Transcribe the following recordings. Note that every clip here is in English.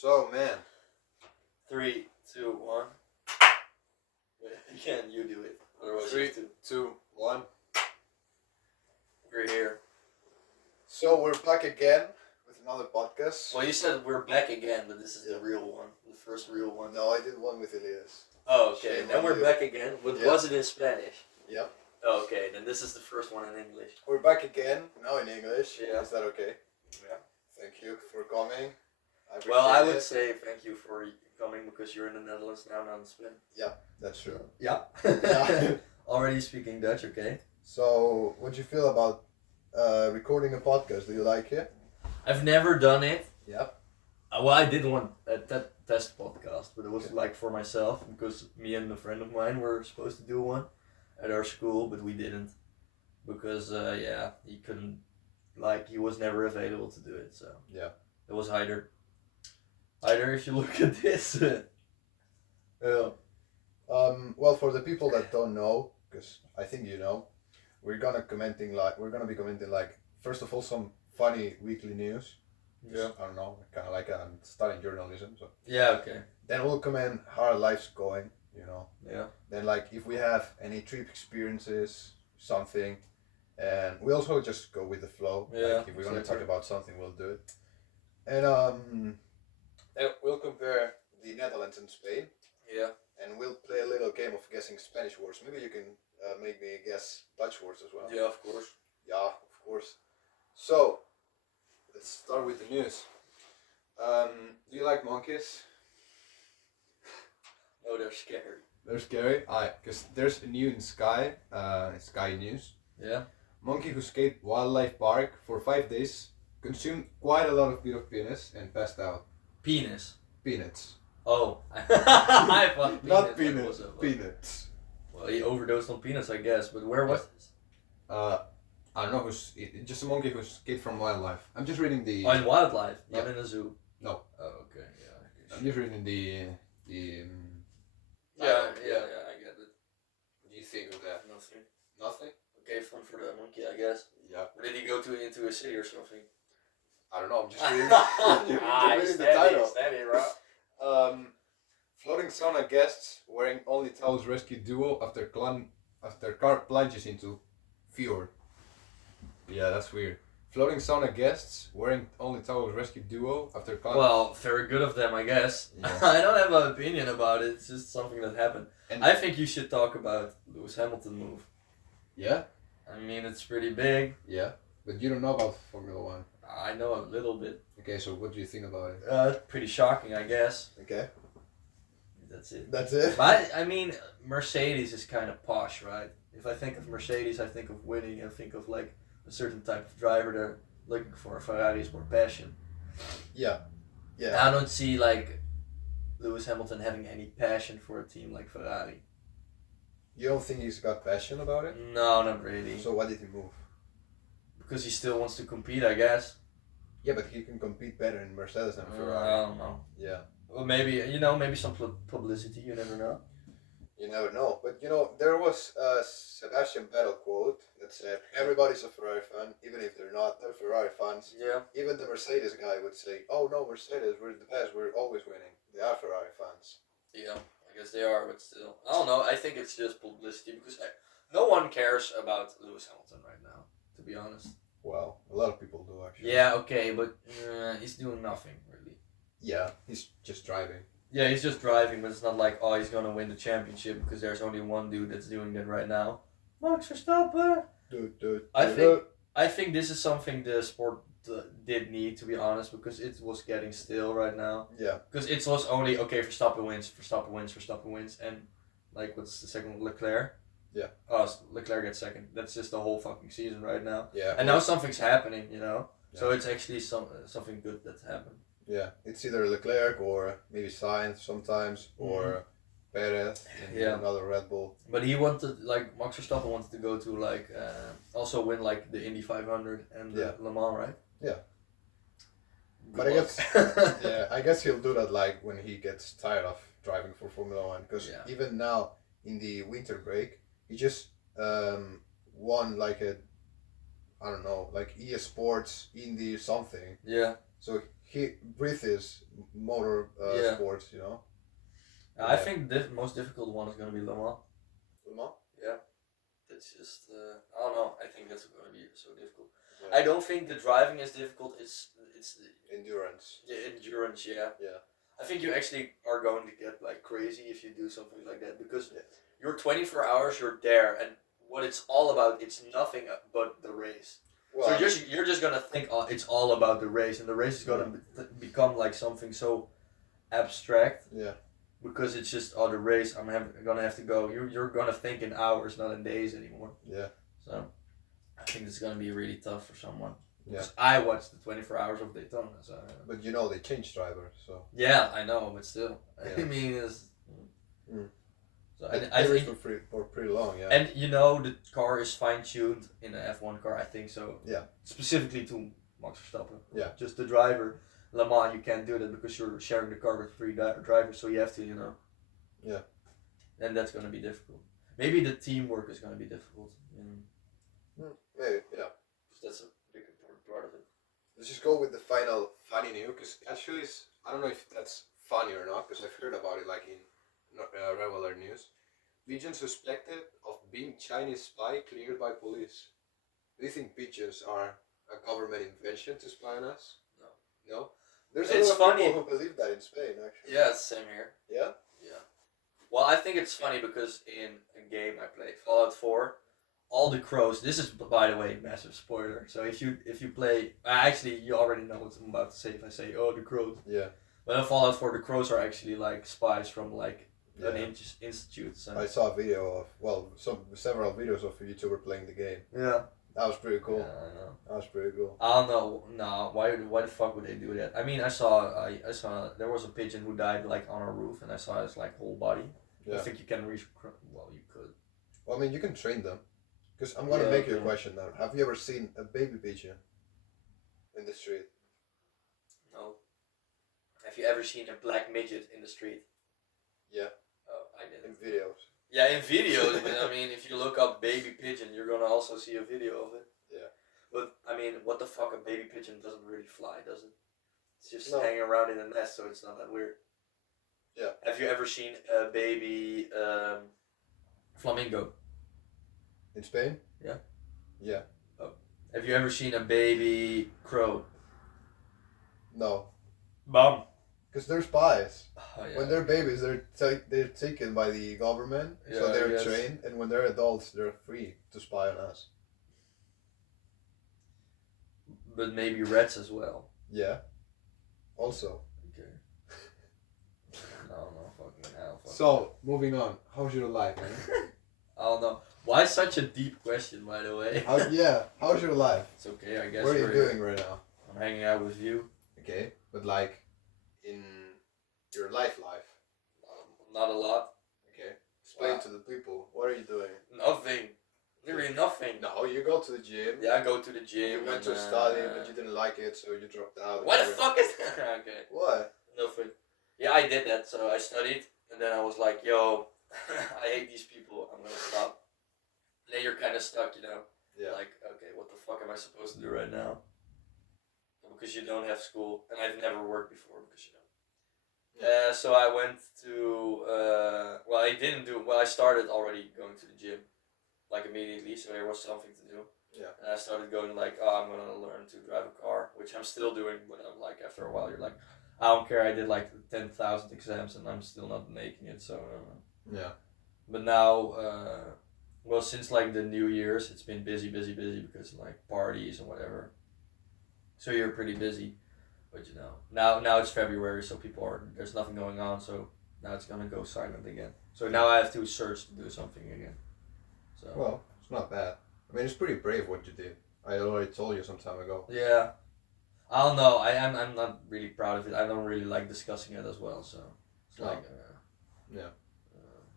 So, man. 3, 2, 1. Again, you do it. Otherwise, 3, you have to. 2, 1. We're here. So, we're back again with another podcast. Well, you said we're back again, but this is the real one. The first real one. No, I did one with Elias. Oh, okay. Shame Then on we're you. back again. What was it in Spanish? Yep. Oh, okay, then this is the first one in English. We're back again, now in English. Yeah. Is that okay? Yeah. Thank you for coming. I appreciate would it. say thank you for coming because you're in the Netherlands now, not in Spain. That's true. Yeah. Yeah. Already speaking Dutch, okay. So, what do you feel about recording a podcast? Do you like it? I've never done it. Yep. Well, I did one test podcast, but it was like for myself because me and a friend of mine were supposed to do one at our school, but we didn't because he couldn't, he was never available to do it. So yeah, it was Hyder. Hyder, if you look at this. Yeah. Well, for the people that don't know, because I think you know, we're gonna be commenting first of all some funny weekly news. Yeah. I don't know, kind of like I'm studying journalism, so. Yeah. Okay. Then we'll comment how our life's going, you know. Yeah. Then if we have any trip experiences, something, and we also just go with the flow. Yeah. If we're gonna talk about something, we'll do it. And then we'll compare the Netherlands and Spain. Yeah. And we'll play a little game of guessing Spanish words. Maybe you can make me guess Dutch words as well. Yeah, of course. Yeah, of course. So, let's start with the news. Do you like monkeys? Oh, they're scary. They're scary? Because there's a new in Sky, Sky News. Yeah. Monkey who escaped wildlife park for 5 days consumed quite a lot of bit of penis and passed out. Penis. Peanuts. Oh. I thought penis. Not peanuts. Was Peanuts. Well, he overdosed on peanuts, I guess. But where was this? I don't know just a monkey who escaped from wildlife. I'm just reading the. Oh, in wildlife, not Yeah. in a zoo. No. Oh, okay. Yeah. I'm just reading the. Yeah, I get it. What do you think of that? Nothing. Nothing. Okay, fun for the monkey, I guess. Yeah. Or did he go into a city or something? I don't know. I'm just reading. I'm just reading the title. Steady, bro. Floating sauna guests wearing only towels rescue duo after car plunges into fjord. Yeah, that's weird. Floating sauna guests wearing only towels rescue duo after car. Well, very good of them, I guess. Yeah. I don't have an opinion about it. It's just something that happened. And I think you should talk about Lewis Hamilton move. Yeah. I mean, it's pretty big. Yeah, but you don't know about Formula One. I know a little bit. Okay, so what do you think about it? Pretty shocking, I guess. Okay. That's it. That's it. But I mean, Mercedes is kind of posh, right? If I think of Mercedes, I think of winning. I think of like a certain type of driver they're looking for. Ferrari is more passion. Yeah. Yeah. I don't see like Lewis Hamilton having any passion for a team like Ferrari. You don't think he's got passion about it? No, not really. So why did he move? Because he still wants to compete, I guess. Yeah, but he can compete better in Mercedes than Ferrari. I don't know. Yeah. Well, maybe maybe some publicity. You never know. You never know. But there was a Sebastian Vettel quote that said, "Everybody's a Ferrari fan, even if they're not. They're Ferrari fans." Yeah. Even the Mercedes guy would say, "Oh no, Mercedes, we're the best. We're always winning. They are Ferrari fans." Yeah, I guess they are, but still, I don't know. I think it's just publicity because no one cares about Lewis Hamilton right now, to be honest. Well, a lot of people do actually. Yeah, okay, but he's doing nothing really. Yeah, he's just driving. Yeah, he's just driving, but it's not like he's gonna win the championship because there's only one dude that's doing that right now. Max Verstappen. I think this is something the sport did need, to be honest, because it was getting stale right now. Yeah. Because it was only Verstappen wins, and like what's the second one? Leclerc. Yeah. Leclerc gets second. That's just the whole fucking season right now. Yeah. And now something's happening, Yeah. So it's actually something good that's happened. Yeah, it's either Leclerc or maybe Sainz sometimes, or Perez in another Red Bull. But he wanted, Max Verstappen wanted to go to also win the Indy 500 and Le Mans, right? Yeah. Good But luck. I guess he'll do that when he gets tired of driving for Formula One, because even now in the winter break he just won I don't know, EA Sports Indy something. Yeah. So he breathes motor Yeah. sports, you know. I think the most difficult one is gonna be Le Mans. Le Mans? Yeah. It's just I don't know. I think that's gonna be so difficult. Yeah. I don't think the driving is difficult. It's the Endurance. endurance. Yeah. Yeah. I think you actually are going to get like crazy if you do something like that because Yeah. you're 24 hours. You're there, and what it's all about, it's nothing but the race. Well, So you're just gonna think it's all about the race, and the race is gonna become like something so abstract. Yeah. Because it's just the race. Gonna have to go. You're gonna think in hours, not in days anymore. Yeah. So I think it's gonna be really tough for someone. Yeah. I watched the 24 Hours of Daytona. So. But you know they changed drivers, so. Yeah, I know, but still, Yeah. I mean, it's. So I think for pretty long, yeah. And you know the car is fine tuned in an F1 car. I think so. Yeah. Specifically to Max Verstappen. Yeah. Just the driver. Le Mans, you can't do that because you're sharing the car with 3 drivers, so you have to, you know. Yeah. And that's gonna be difficult. Maybe the teamwork is gonna be difficult. Maybe, yeah. That's a big important part of it. Let's just go with the final funny news, because actually, I don't know if that's funny or not, because I've heard about it like in regular news. Pigeon suspected of being Chinese spy cleared by police. Do you think pigeons are a government invention to spy on us? No. No? There's It's a lot of funny. people who believe that in Spain, actually. Yeah, it's same here. Yeah? Yeah. Well, I think it's funny because in a game I played, Fallout 4, all the crows. This is, by the way, massive spoiler. So if you play, actually you already know what I'm about to say if I say, oh, the crows. Yeah. But in Fallout 4, the crows are actually like spies from like Yeah. an institute. So. I saw a video of, several videos of a YouTuber playing the game. Yeah. That was pretty cool. Yeah, I know. That was pretty cool. I don't know. No, why the fuck would they do that? I mean, I saw there was a pigeon who died like on a roof, and I saw his like whole body. Yeah. I think you can reach. Well, you could. Well, I mean, you can train them. Because I'm gonna make you a question now. Have you ever seen a baby pigeon in the street? No. Have you ever seen a black midget in the street? Yeah. Oh, I did. In videos. Yeah, in videos, but I mean, if you look up baby pigeon, you're gonna also see a video of it. Yeah. But I mean, what the fuck? A baby pigeon doesn't really fly, does it? It's just No. hanging around in a nest, so it's not that weird. Yeah. Have you ever seen a baby flamingo? In Spain? Yeah. Yeah. Oh. Have you ever seen a baby crow? No. Bum. Because they're spies. Oh, yeah. When they're babies, they're taken by the government, so Yeah, they're yes. trained, and when they're adults, they're free to spy on us. But maybe rats as well. Yeah. Also. Okay. No, fucking hell. So, moving on. How's your life, man? I don't know. Why such a deep question, by the way? How's your life? It's okay, I guess. What are you doing right now? I'm hanging out with you. Okay, but like, in your life. Not a lot. Okay. Explain Wow. to the people. What are you doing? Nothing. Literally nothing. No, you go to the gym. Yeah, I go to the gym. You went to and, study, but you didn't like it, so you dropped out. What the fuck is that? Okay. What? Nothing. Yeah, I did that. So I studied, and then I was like, yo, I hate these people. I'm gonna stop. And then you're kind of stuck, you know? Yeah. Like, okay, what the fuck am I supposed to do right now? Because you don't have school, and I've never worked before because you know. So I went to I started already going to the gym, like immediately. So there was something to do. Yeah. And I started going like, oh, I'm gonna learn to drive a car, which I'm still doing. But I'm like, after a while, you're like, I don't care. I did like 10,000 exams, and I'm still not making it. So. Yeah. But now, well, since like the New Year's, it's been busy because like parties and whatever. So you're pretty busy, but you know, now it's February, so there's nothing going on, so now it's gonna go silent again. So now I have to search to do something again. So. Well, it's not bad. I mean, it's pretty brave what you did. I already told you some time ago. Yeah. I don't know. I'm not really proud of it. I don't really like discussing it as well. So it's like. Yeah.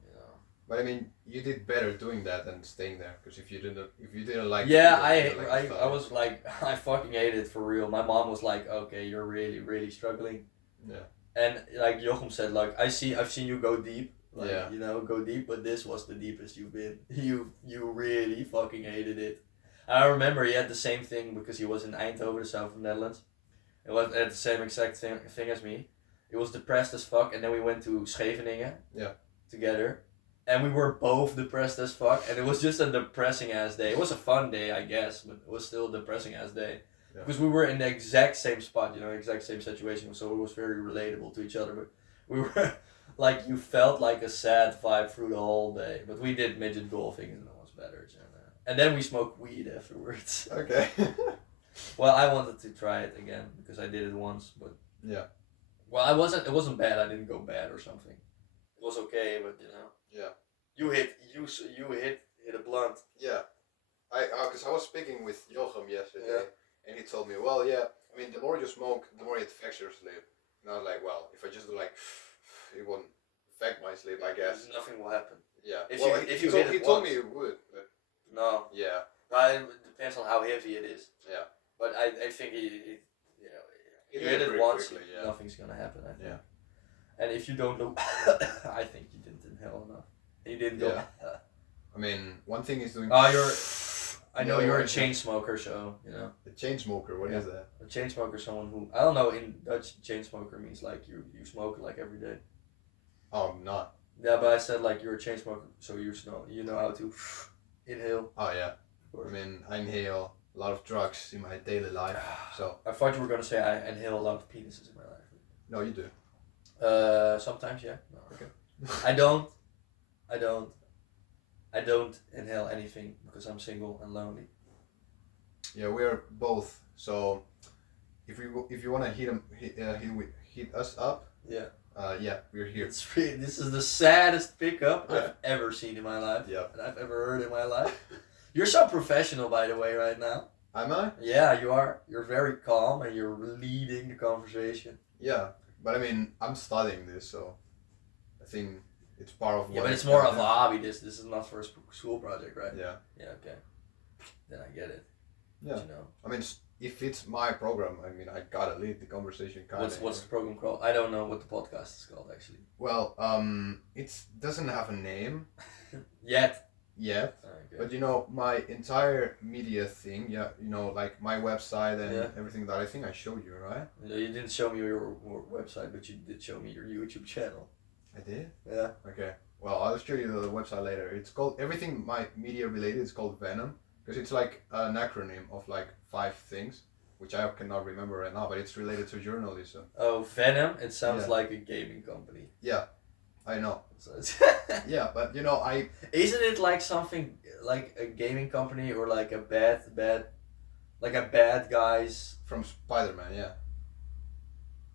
You know. But I mean, you did better doing that than staying there. Because if you didn't like. Yeah, it, you didn't like I was like, I fucking hated it for real. My mom was like, okay, you're really struggling. Yeah. And like Jochem said, like I've seen you go deep. Like, Yeah. You know, go deep, but this was the deepest you've been. You really fucking hated it. I remember he had the same thing because he was in Eindhoven, the south of the Netherlands. It was at the same exact thing as me. It was depressed as fuck, and then we went to Scheveningen. Yeah. Together, and we were both depressed as fuck, and it was just a depressing ass day. It was a fun day, I guess, but it was still a depressing ass day. Yeah. Because we were in the exact same spot, exact same situation, so it was very relatable to each other. But we were like, you felt like a sad vibe through the whole day. But we did midget golfing, and it was better. And then we smoked weed afterwards. Okay. Well, I wanted to try it again because I did it once, but yeah. Well, it wasn't bad. I didn't go bad or something. It was okay, but Yeah. You hit a blunt. Yeah. Because I was speaking with Jochem yesterday, and he told me, well, yeah, I mean, the more you smoke, the more it affects your sleep. And I was like, well, if I just do like, it won't affect my sleep, I guess. Nothing will happen. Yeah. If he told me it would. But no. yeah. It depends on how heavy it is. Yeah. But I think you hit it once, nothing's gonna happen. I think. Yeah. And if you don't look, I think you didn't inhale enough. You didn't go. Yeah. I mean, one thing is doing. I know you're a chain smoker, so A chain smoker. What is that? A chain smoker is someone who I don't know. In Dutch, chain smoker means like you smoke like every day. Oh, I'm not. Yeah, but I said like you're a chain smoker, so you know how to inhale. Oh yeah. I mean, I inhale a lot of drugs in my daily life, so. I thought you were gonna say I inhale a lot of penises in my life. No, you do. Sometimes, yeah. No, okay. I don't inhale anything because I'm single and lonely. Yeah, we are both. So, if you wanna hit us up. Yeah. Yeah, we're here. This is the saddest pickup I've ever seen in my life. Yeah. And I've ever heard in my life. You're so professional, by the way, right now. Am I? Yeah, you are. You're very calm and you're leading the conversation. Yeah, but I mean, I'm studying this, so I think it's part of. Yeah, but it's more of a hobby. This is not for a school project, right? Yeah. Yeah. Okay. Then I get it. Yeah. But, I mean, if it's my program, I mean, I gotta lead the conversation. What's the program called? I don't know what the podcast is called actually. Well, it doesn't have a name. Yet. Okay. But my entire media thing, like my website and everything that I think I showed you, right? Yeah, you didn't show me your website, but you did show me your YouTube channel. I did? Yeah. Okay. Well, I'll show you the website later. It's called, everything my media related is called Venom. Because it's like an acronym of like 5 things, which I cannot remember right now, but it's related to journalism. Oh, Venom? It sounds like a gaming company. Yeah, I know. So yeah, but Isn't it like something like a gaming company or like a bad guys from Spider-Man? Yeah.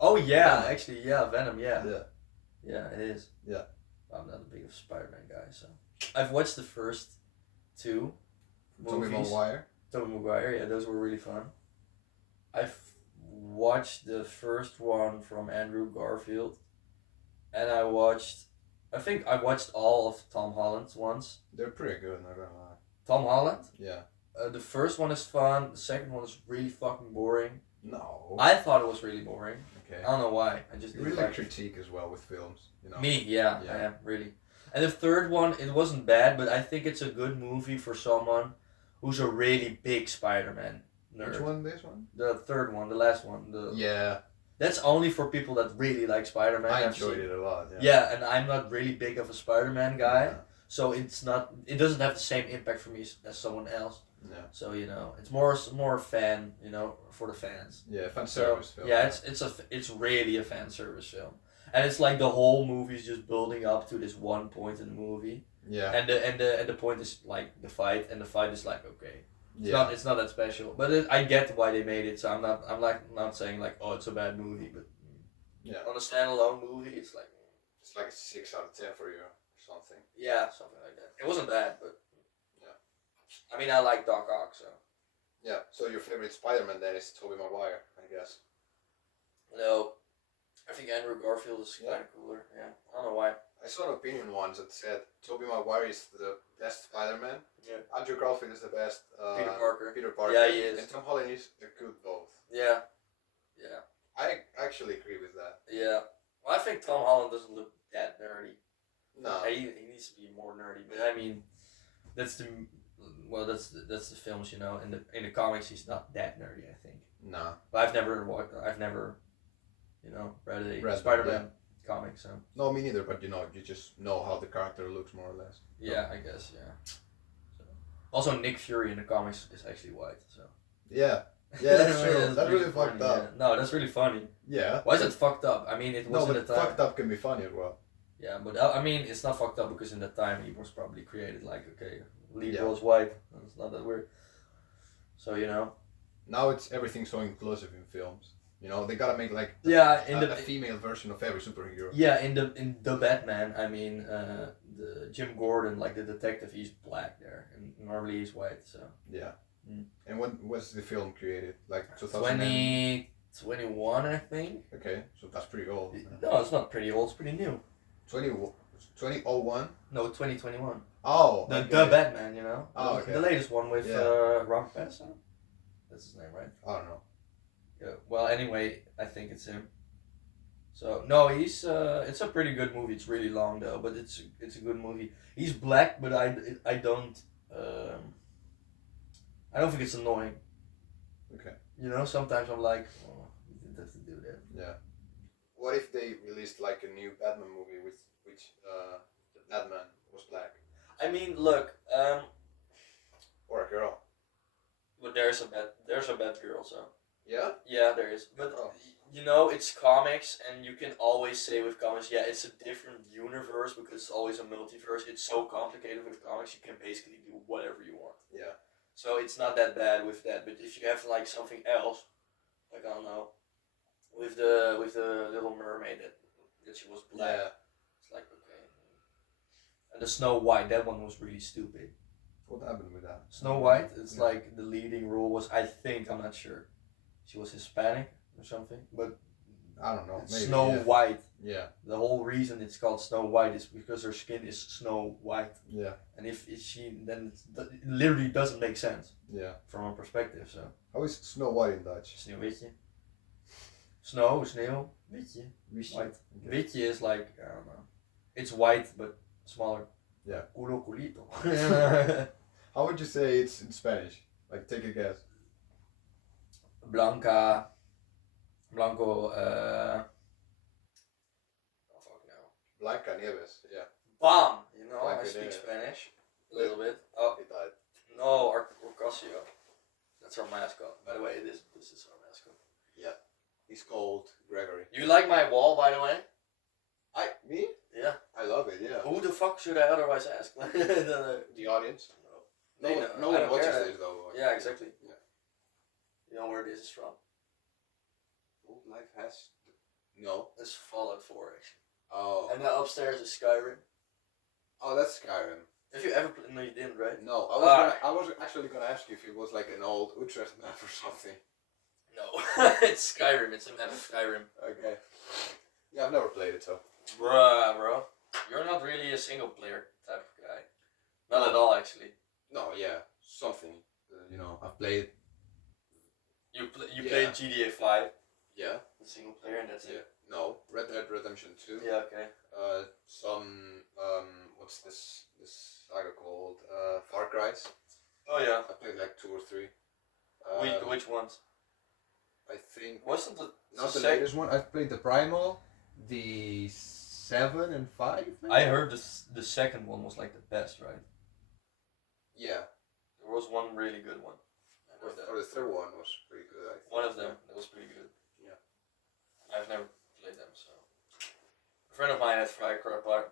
Oh yeah, Venom. Actually, yeah, Venom, yeah. Yeah. Yeah, it is. Yeah. I'm not a big Spider-Man guy, so I've watched the first 2 movies. Tobey Maguire, yeah, those were really fun. I've watched the first one from Andrew Garfield, and I think I watched all of Tom Holland's ones. They're pretty good, not gonna lie. Tom Holland? Yeah. The first one is fun, the second one is really fucking boring. No. I thought it was really boring. Okay. I don't know why. I just really like critique as well with films, Me, yeah, I am, really. And the third one, it wasn't bad, but I think it's a good movie for someone who's a really big Spider-Man nerd. Which one? This one? The third one, the last one. Yeah. That's only for people that really like Spider-Man. I enjoyed it a lot. Yeah, and I'm not really big of a Spider-Man guy, so it doesn't have the same impact for me as someone else. Yeah. So it's more fan, for the fans. Yeah, fan service film. Yeah, it's really a fan service film, and it's like the whole movie is just building up to this one point in the movie. Yeah. And the point is like the fight, and the fight is like okay. It's not that special, but I get why they made it. So I'm not saying like, oh, it's a bad movie, but on a standalone movie, it's like a 6 out of 10 for you or something. Yeah, something like that. It wasn't bad, but I mean, I like Doc Ock, so. Yeah. So your favorite Spider-Man then is Tobey Maguire, I guess. No, I think Andrew Garfield is kind of cooler. Yeah, I don't know why. I saw an opinion once that said Tobey Maguire is the best Spider-Man. Yeah. Andrew Garfield is the best. Peter Parker. Yeah, he is. And Tom Holland is a good both. Yeah. Yeah. I actually agree with that. Yeah. Well, I think Tom Holland doesn't look that nerdy. No. He needs to be more nerdy, but I mean, that's the well, that's the films, you know. In the comics, he's not that nerdy, I think. Nah. But I've never you know, read a Read Spider-Man comic, so. No, me neither. But you just know how the character looks more or less. Yeah, I guess, yeah. So. Also, Nick Fury in the comics is actually white, so. Yeah. Yeah, that's true. That's That's really fucked funny, up. yeah. No, that's really funny. Yeah. Why is it fucked up? I mean, it was No, in but the time. fucked up can be funny as well. Yeah, but I mean, it's not fucked up because in that time he was probably created like, okay, lead Yeah. was white. It's not that weird. So, you know. Now it's everything so inclusive in films. You know, they gotta make like a female version of every superhero. Yeah, in the Batman, I mean, the Jim Gordon, like the detective, he's black there, and normally he's white. So. Yeah. Mm. And when was the film created? Like 2000. 2021, I think. Okay, so that's pretty old. No, it's not pretty old. It's pretty new. 2001. No, 2021. Oh. The Okay. Batman, you know. Oh, okay. The latest one with Yeah. Robert Pattinson. That's his name, right? I don't know. Yeah. Well, anyway, I think it's him. So no, he's it's a pretty good movie. It's really long though, but it's a good movie. He's black, but I don't think it's annoying. Okay. You know, sometimes I'm like, oh, you didn't have to do that. Yeah. What if they released like a new Batman movie with which the Batman was black I mean, look, or a girl? but there's a bad girl, so. Yeah. Yeah, there is. But Oh. you know, it's comics, and you can always say with comics, yeah, it's a different universe because it's always a multiverse. It's so complicated with comics, you can basically do whatever you want. Yeah. So it's not that bad with that. But if you have like something else, like I don't know, with the Little Mermaid that she was black, Yeah. it's like okay. And the Snow White, that one was really stupid. What happened with that? Snow White, it's Yeah. like the leading role was, I think, I'm not sure, she was Hispanic or something, but I don't know. Maybe, Snow yeah. White. Yeah. The whole reason it's called Snow White is because her skin is snow white, Yeah. and if she then it literally doesn't make sense Yeah. from a perspective. So How is Snow White in Dutch? Sneeuwwitje, snow, sneeuw, witje, white. Okay. Witje is like I don't know, it's white but smaller. Yeah. Culo culito. How would you say it's in Spanish? Like, take a guess. Blanca, Blanco. Oh fuck no. Blanca Nieves. Yeah. Bam! You know, Blanca I speak Nieves. Spanish a little bit. Oh It died. no, Arcasio. That's our mascot. By the way, this is our mascot. Yeah. He's called Gregory. You like my wall, by the way? Me? Yeah. I love it. Yeah. Who the fuck should I otherwise ask? The audience. No, They one, know- no I one don't watches care. this though. Yeah, exactly. Yeah. You know where this is from? Old Life has. No. It's Fallout 4, actually. Oh. And then upstairs is Skyrim. Oh, that's Skyrim. If you ever played, no, you didn't, right? No, I was actually gonna ask you if it was like an old Utrecht map or something. No, it's Skyrim. It's a map of Skyrim. Okay. Yeah, I've never played it, so. Bruh, bro. You're not really a single player type of guy. Not at all, actually. No, yeah, something. You know, I've played. You Yeah. played GTA 5, Yeah. the single player, and that's Yeah. it. No, Red Dead Redemption 2. Yeah, okay. Some what's this saga called? Far Cry's. Oh yeah. I played like 2 or 3. Which ones? I think Wasn't the not the latest one. I've played the Primal, the 7 and 5. Maybe? I heard the second one was like the best, right? Yeah. There was one really good one. I Or, heard that. or the third one was pretty good. I think. One of them that was pretty good. Yeah. I've never played them, so. A friend of mine had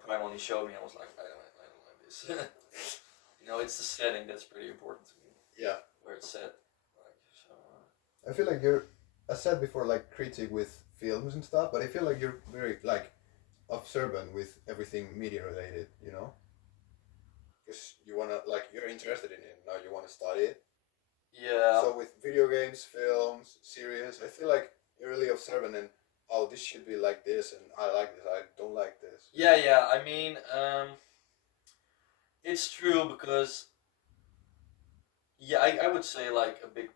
Primal and he showed me. I was like, I don't like this. You know, it's the setting that's pretty important to me. Yeah. Where it's set. Like, so, I feel like you're. I said before, like critic with films and stuff, but I feel like you're very like observant with everything media related. You know. Because you wanna like you're interested in it now. You wanna study it. yeah. So with video games, films, series, I feel like you're really observant and oh, this should be like this, and I like this. I don't like this. Yeah. I mean, it's true because. Yeah, I would say like a big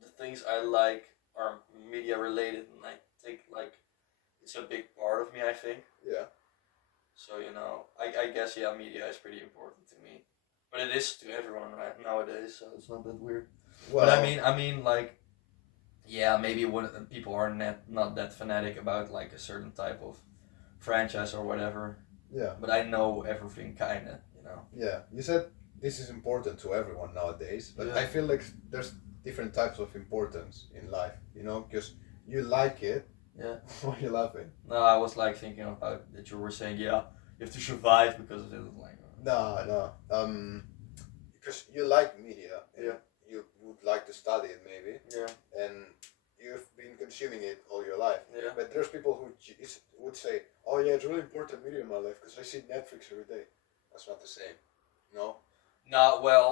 the things I like are media related, and I think like it's a big part of me. I think Yeah. so. You know, I guess yeah, media is pretty important to me. But it is to everyone right nowadays, so it's not that weird. Well, But I mean, like, yeah, maybe people are not that fanatic about like a certain type of franchise or whatever. yeah, But I know everything, kinda, you know. yeah. You said this is important to everyone nowadays, but Yeah. I feel like there's different types of importance in life. You know, because you like it. Yeah. Why are you laughing? No, I was like thinking about that you were saying, yeah, you have to survive because of it. Like, No. Because you like media. And Yeah. You would like to study it maybe, yeah, and you've been consuming it all your life. yeah. But there's people who would say, "Oh yeah, it's really important media in my life because I see Netflix every day." That's not the same. No. No, well,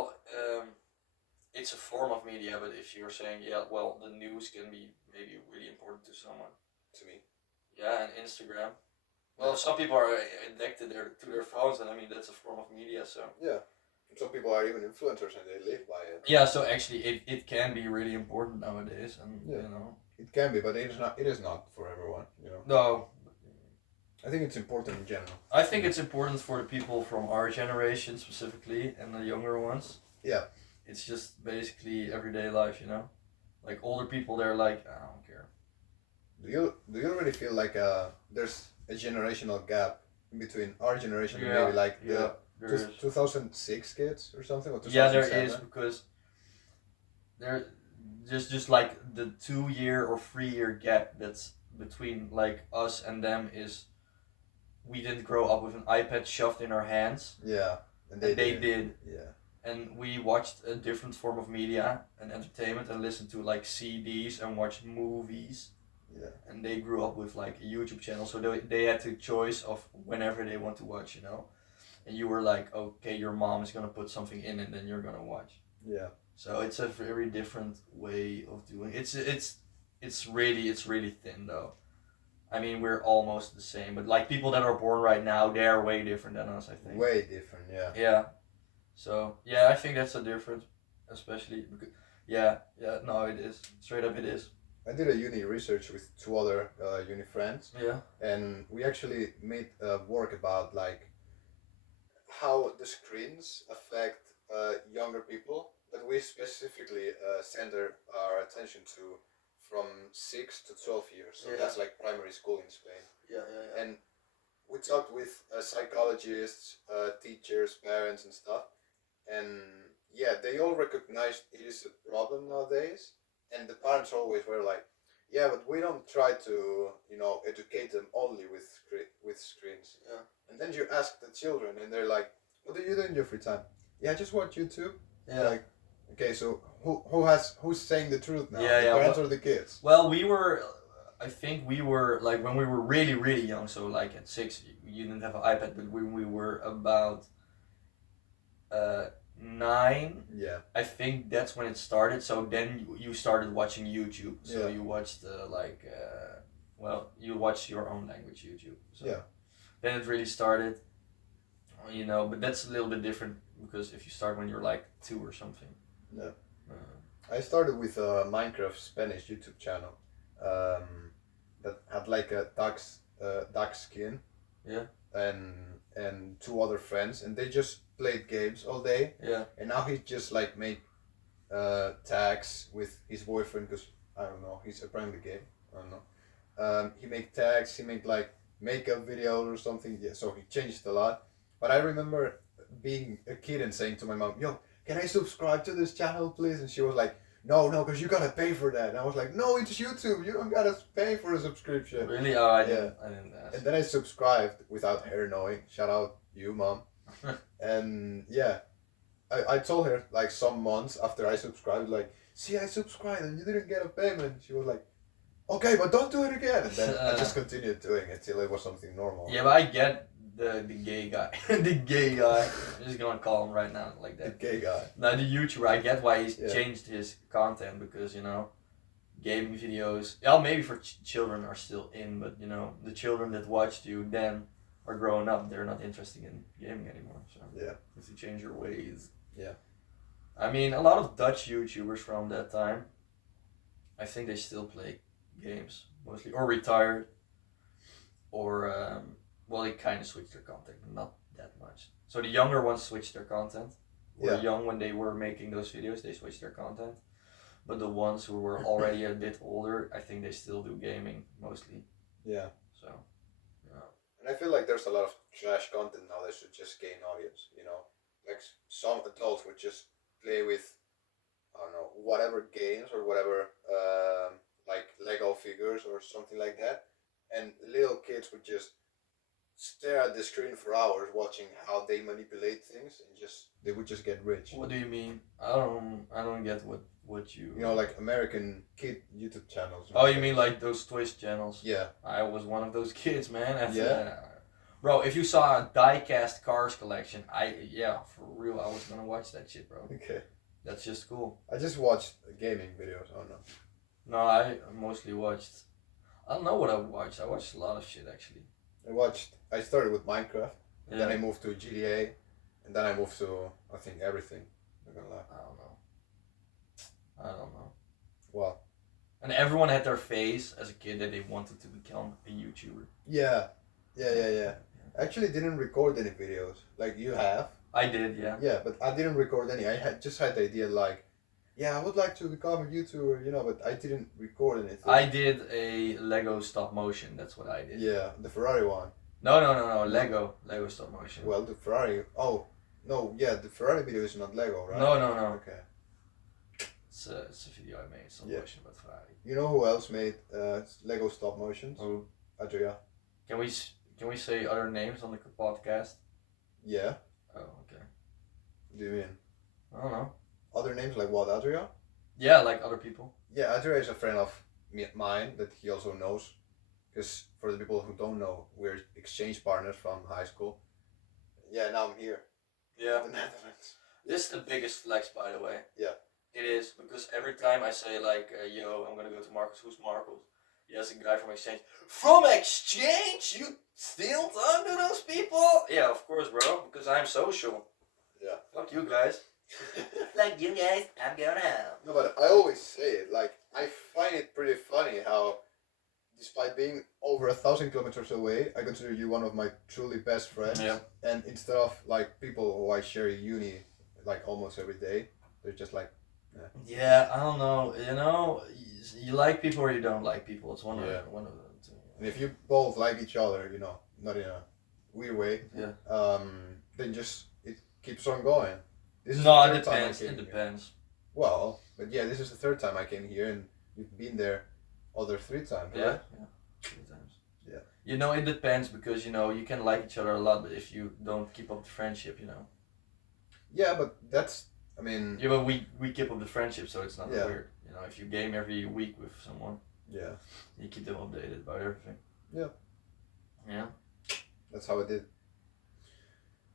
it's a form of media, but if you're saying, yeah, well, the news can be maybe really important to someone. To me. Yeah, and Instagram. Well, some people are addicted to their phones, and I mean, that's a form of media, so. Yeah. Some people are even influencers and they live by it. Yeah, so actually, it can be really important nowadays, and Yeah. you know. It can be, but it is not. It is not for everyone. You know. No. I think it's important in general. I think it's important for the people from our generation specifically, and the younger ones. Yeah. It's just basically everyday life, you know. Like older people, they're like, I don't care. Do you already feel like there's a generational gap in between our generation and Yeah, maybe like yeah, the there is. 2006 kids or something, or 2007? Yeah, there is, because there just like the 2 year or 3 year gap that's between like us and them is we didn't grow up with an iPad shoved in our hands, Yeah, and they did. Yeah. And we watched a different form of media and entertainment and listened to like CDs and watched movies. Yeah. And they grew up with like a YouTube channel, so they had the choice of whenever they want to watch, you know. And you were like, okay, your mom is gonna put something in and then you're gonna watch. Yeah. So it's a very different way of doing it. It's really thin though. I mean, we're almost the same, but like people that are born right now, they're way different than us, I think. Way different, yeah. Yeah. So yeah, I think that's a difference, especially because, no, it is straight up, it is. I did a uni research with two other uni friends, Yeah. and we actually made work about like how the screens affect younger people, but we specifically center our attention to from 6 to 12 years. So Yeah. that's like primary school in Spain. Yeah. And we talked with psychologists, teachers, parents, and stuff. And yeah, they all recognized it is a problem nowadays. And the parents always were like, yeah, but we don't try to, educate them only with screens. Yeah. And then you ask the children, and they're like, what do you do in your free time? Yeah, just watch YouTube. Yeah. Like, okay, so who's saying the truth now? Yeah, the yeah, parents or the kids? Well, I think we were like when we were really really young. So like at 6, you didn't have an iPad, but when we were about 9, Yeah. I think that's when it started. So then you started watching YouTube. So Yeah. you watched you watched your own language YouTube. So Yeah. then it really started. You know, but that's a little bit different because if you start when you're like 2 or something. Yeah. I started with a Minecraft Spanish YouTube channel that had like a duck skin. Yeah. And two other friends, and they just played games all day. Yeah. And now he just like made tags with his boyfriend because I don't know, he's apparently gay. I don't know. He made tags. He made like makeup videos or something. Yeah. So he changed a lot. But I remember being a kid and saying to my mom, "Yo, can I subscribe to this channel, please?" And she was like, No, because you gotta pay for that. And I was like, no, it's YouTube. You don't gotta pay for a subscription. Really? Oh, I didn't ask. And then I subscribed without her knowing. Shout out you, mom. And yeah, I told her like some months after I subscribed, like, see, I subscribed and you didn't get a payment. She was like, okay, but don't do it again. And then I just continued doing it till it was something normal. Yeah, but I get the gay guy. The gay guy. I'm just gonna call him right now like that. The gay guy. Now the YouTuber, I get why he's changed his content because, you know, gaming videos, maybe for children are still in, but, you know, the children that watched you then are growing up, they're not interested in gaming anymore. So yeah, you have to change your ways. Yeah. I mean, a lot of Dutch YouTubers from that time, I think they still play games mostly, or retired, or well, they kind of switched their content, not that much. So the younger ones switched their content, were Yeah. young when they were making those videos, they switched their content. But the ones who were already a bit older, I think they still do gaming mostly. Yeah. So, yeah. And I feel like there's a lot of trash content now that should just gain audience. Like some adults would just play with, I don't know, whatever games or whatever, like Lego figures or something like that, and little kids would just stare at the screen for hours watching how they manipulate things, and they would just get rich. What do you mean? I don't get what you. Like American kid YouTube channels. Oh, you mean like those Twitch channels? Yeah. I was one of those kids, man. Yeah? Bro, if you saw a die-cast cars collection, for real, I was gonna watch that shit, bro. Okay. That's just cool. I just watched gaming videos. Oh no. No, I mostly watched. I don't know what I watched. I watched a lot of shit actually. I started with Minecraft, and Yeah. then I moved to GTA, and then I moved to, I think, everything. Not gonna lie. I don't know. Well, And everyone had their face as a kid that they wanted to become a YouTuber. yeah. I actually didn't record any videos. Like you have. I did, yeah. Yeah, but I didn't record any. Just had the idea like, yeah, I would like to become a YouTuber, but I didn't record anything. I did a Lego stop motion. That's what I did. Yeah, the Ferrari one. No. Lego stop motion. Well, the Ferrari. Oh, no, yeah, the Ferrari video is not Lego, right? No. Okay. It's a video I made stop Yeah. motion about Ferrari. You know who else made Lego stop motions? Oh, Adria. can we say other names on the podcast? Yeah. Oh, okay. What do you mean? I don't know. Other names like what? Adria? Yeah, like other people. Yeah, Adria is a friend of mine that he also knows. Because for the people who don't know, we're exchange partners from high school. Yeah, now I'm here. Yeah. In the Netherlands. This is the biggest flex, by the way. Yeah. It is, because every time I say like, yo, I'm gonna go to Marcus. Who's Marcus? Yes, a guy from exchange. From exchange? You still talk to those people? Yeah, of course, bro. Because I'm social. Yeah. Fuck you guys. Fuck you guys. I'm going home. No, but I always say it. Like, I find it pretty funny how, despite being over 1,000 kilometers away, I consider you one of my truly best friends. Yeah. And instead of like people who I share uni like almost every day, they're just like, Yeah, I don't know. You like people or you don't like people. It's one of the two. and if you both like each other, not in a weird way, Yeah. then just it keeps on going. This is No, the it third time I depends. came It here. depends. Well, but yeah, this is the third time I came here, and you've been there other 3 times, Yeah. right? Yeah. 3 times. Yeah. It depends because you can like each other a lot, but if you don't keep up the friendship, Yeah, but that's, I mean, Yeah, but we keep up the friendship, so it's not Yeah. weird. If you game every week with someone, yeah, you keep them updated about everything. Yeah. Yeah. that's how I did.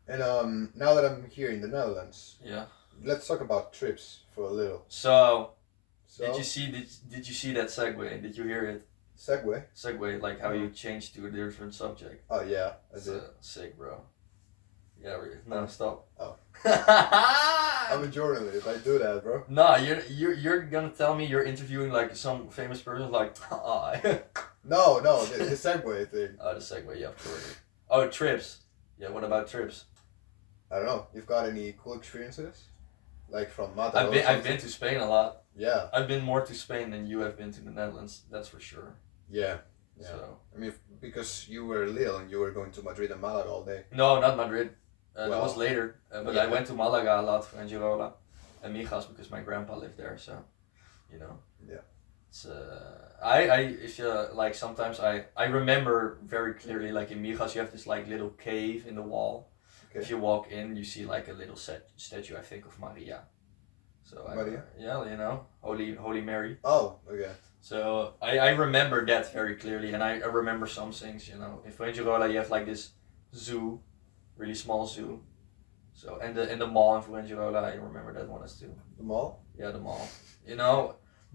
And now that I'm here in the Netherlands, Yeah. let's talk about trips for a little. So, So, did you see that segue? Did you hear it? segue. Segue, like how you changed to a different subject. Oh yeah, I did. Sick, bro. Yeah, no, stop. Oh. I'm a journalist. I do that, bro. No, you're gonna tell me you're interviewing like some famous person, like No, the segue thing. Oh, the segue, yeah, of course. Oh, trips. Yeah, what about trips? I don't know. You've got any cool experiences, like from Mata? I've been to Spain a lot. Yeah. I've been more to Spain than you have been to the Netherlands. That's for sure. Yeah. So I mean, because you were little and you were going to Madrid and Malaga all day. no, not Madrid. That Well, was later. But yeah. I went to Malaga a lot and Girona and Mijas because my grandpa lived there. So, Yeah. It's if you like, sometimes I remember very clearly, like in Mijas you have this like little cave in the wall. Okay. If you walk in, you see like a little statue, I think, of Maria. So Maria? Yeah, Holy Mary. Oh, okay. So I remember that very clearly, and I remember some things. In Fuengirola you have like this zoo, really small zoo. So and the mall in Fuengirola, I remember that one as too. The mall? Yeah, the mall.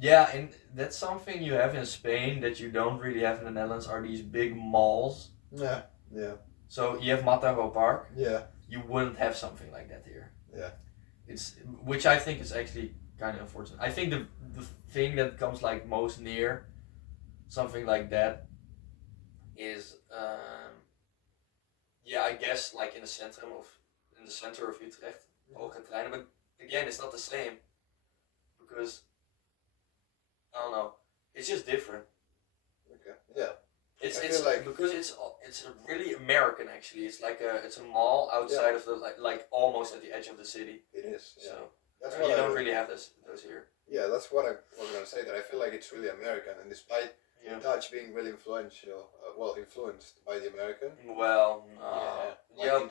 Yeah, and that's something you have in Spain that you don't really have in the Netherlands, are these big malls. Yeah. Yeah. So you have Mataro Park. Yeah. You wouldn't have something like that here. Yeah. Which I think is actually kind of unfortunate. I think the thing that comes like most near something like that is I guess like in the center of Utrecht, hoog en kleine, but again, it's not the same because I don't know. It's just different. Okay. Yeah. It's I feel like because it's really American actually. It's like it's a mall outside of the like almost at the edge of the city. it is. Yeah. So That's you what don't really have those here. Yeah, that's what I was gonna say. That I feel like it's really American, and despite Dutch being really influential, influenced by the American. Well,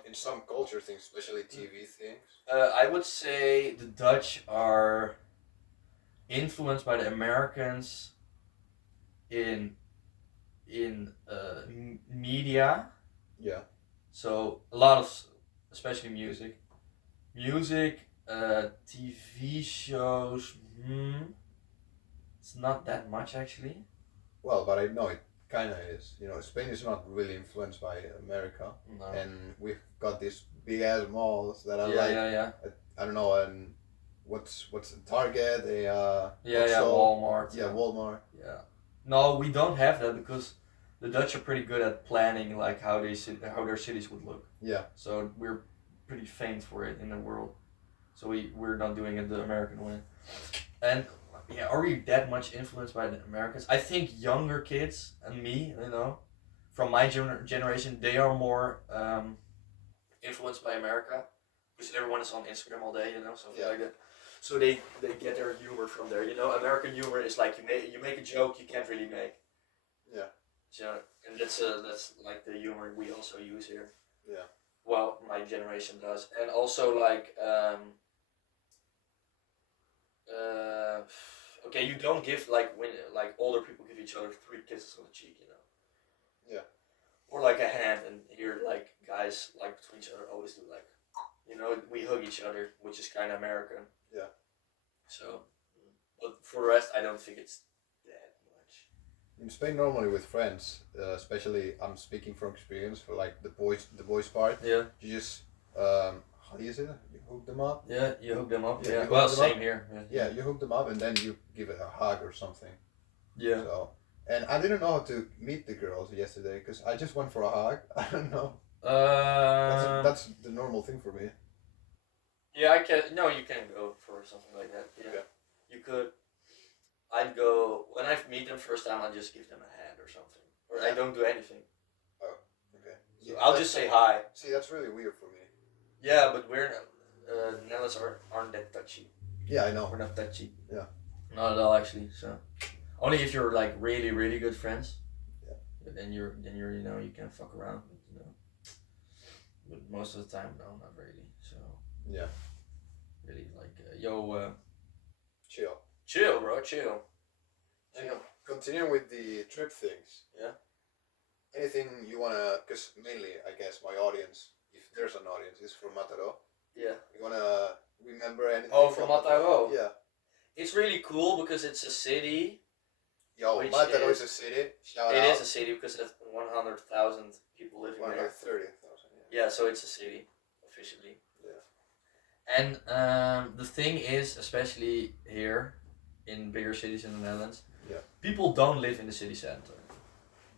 In some culture things, especially TV things. I would say the Dutch are influenced by the Americans in media. Yeah. So a lot of, especially music, TV shows. It's not that much actually. Well, but I know it kind of is. Spain is not really influenced by America, No. and we've got these big ass malls that are Yeah. I don't know, and what's Target? Walmart. Yeah, Walmart. Yeah. No, we don't have that because the Dutch are pretty good at planning, like how their cities would look. Yeah. So we're pretty famed for it in the world. So we're not doing it the American way. And yeah, are we that much influenced by the Americans? I think younger kids and me, from my generation, they are more influenced by America because everyone is on Instagram all day, something like that. So they get their humor from there. American humor is like you make a joke you can't really make. Yeah. So and that's like the humor we also use here. Yeah. Well, my generation does, and also like okay, you don't give when older people give each other 3 kisses on the cheek, Yeah. Or like a hand, and here like guys between each other always do we hug each other, which is kind of American. Yeah. So, but for the rest, I don't think it's that much. In Spain, normally with friends, especially I'm speaking from experience for like the boys part. Yeah. You just how do you say that? You hook them up. Yeah, you hook them up. Yeah. Well, same here. Yeah, you hook them up and then you give it a hug or something. Yeah. So, and I didn't know how to meet the girls yesterday because I just went for a hug. I don't know. That's the normal thing for me. Yeah, I can. No, you can go for something like that. Yeah. Okay. You could. I'd go when I meet them first time. I'll just give them a hand or something, or I don't do anything. Oh, okay. So I'll just say hi. See, that's really weird for me. Yeah, but we're Netherlands aren't that touchy. Yeah, I know. We're not touchy. Yeah. Not at all, actually. So only if you're like really really good friends. Yeah. Then you're you can fuck around. But most of the time, no, not really. So. Yeah. Really like Chill, bro, chill. Continuing with the trip things. Yeah. Anything you wanna? Because mainly, I guess my audience, if there's an audience, is from Mataró. Yeah. You wanna remember anything? Oh, from Mataró. Yeah. It's really cool because it's a city. Yo, Mataró is a city. Shout out. It is a city because there's 100,000 people living there. 130,000. Yeah, so it's a city officially. Yeah. And the thing is, especially here in bigger cities in the Netherlands, people don't live in the city center.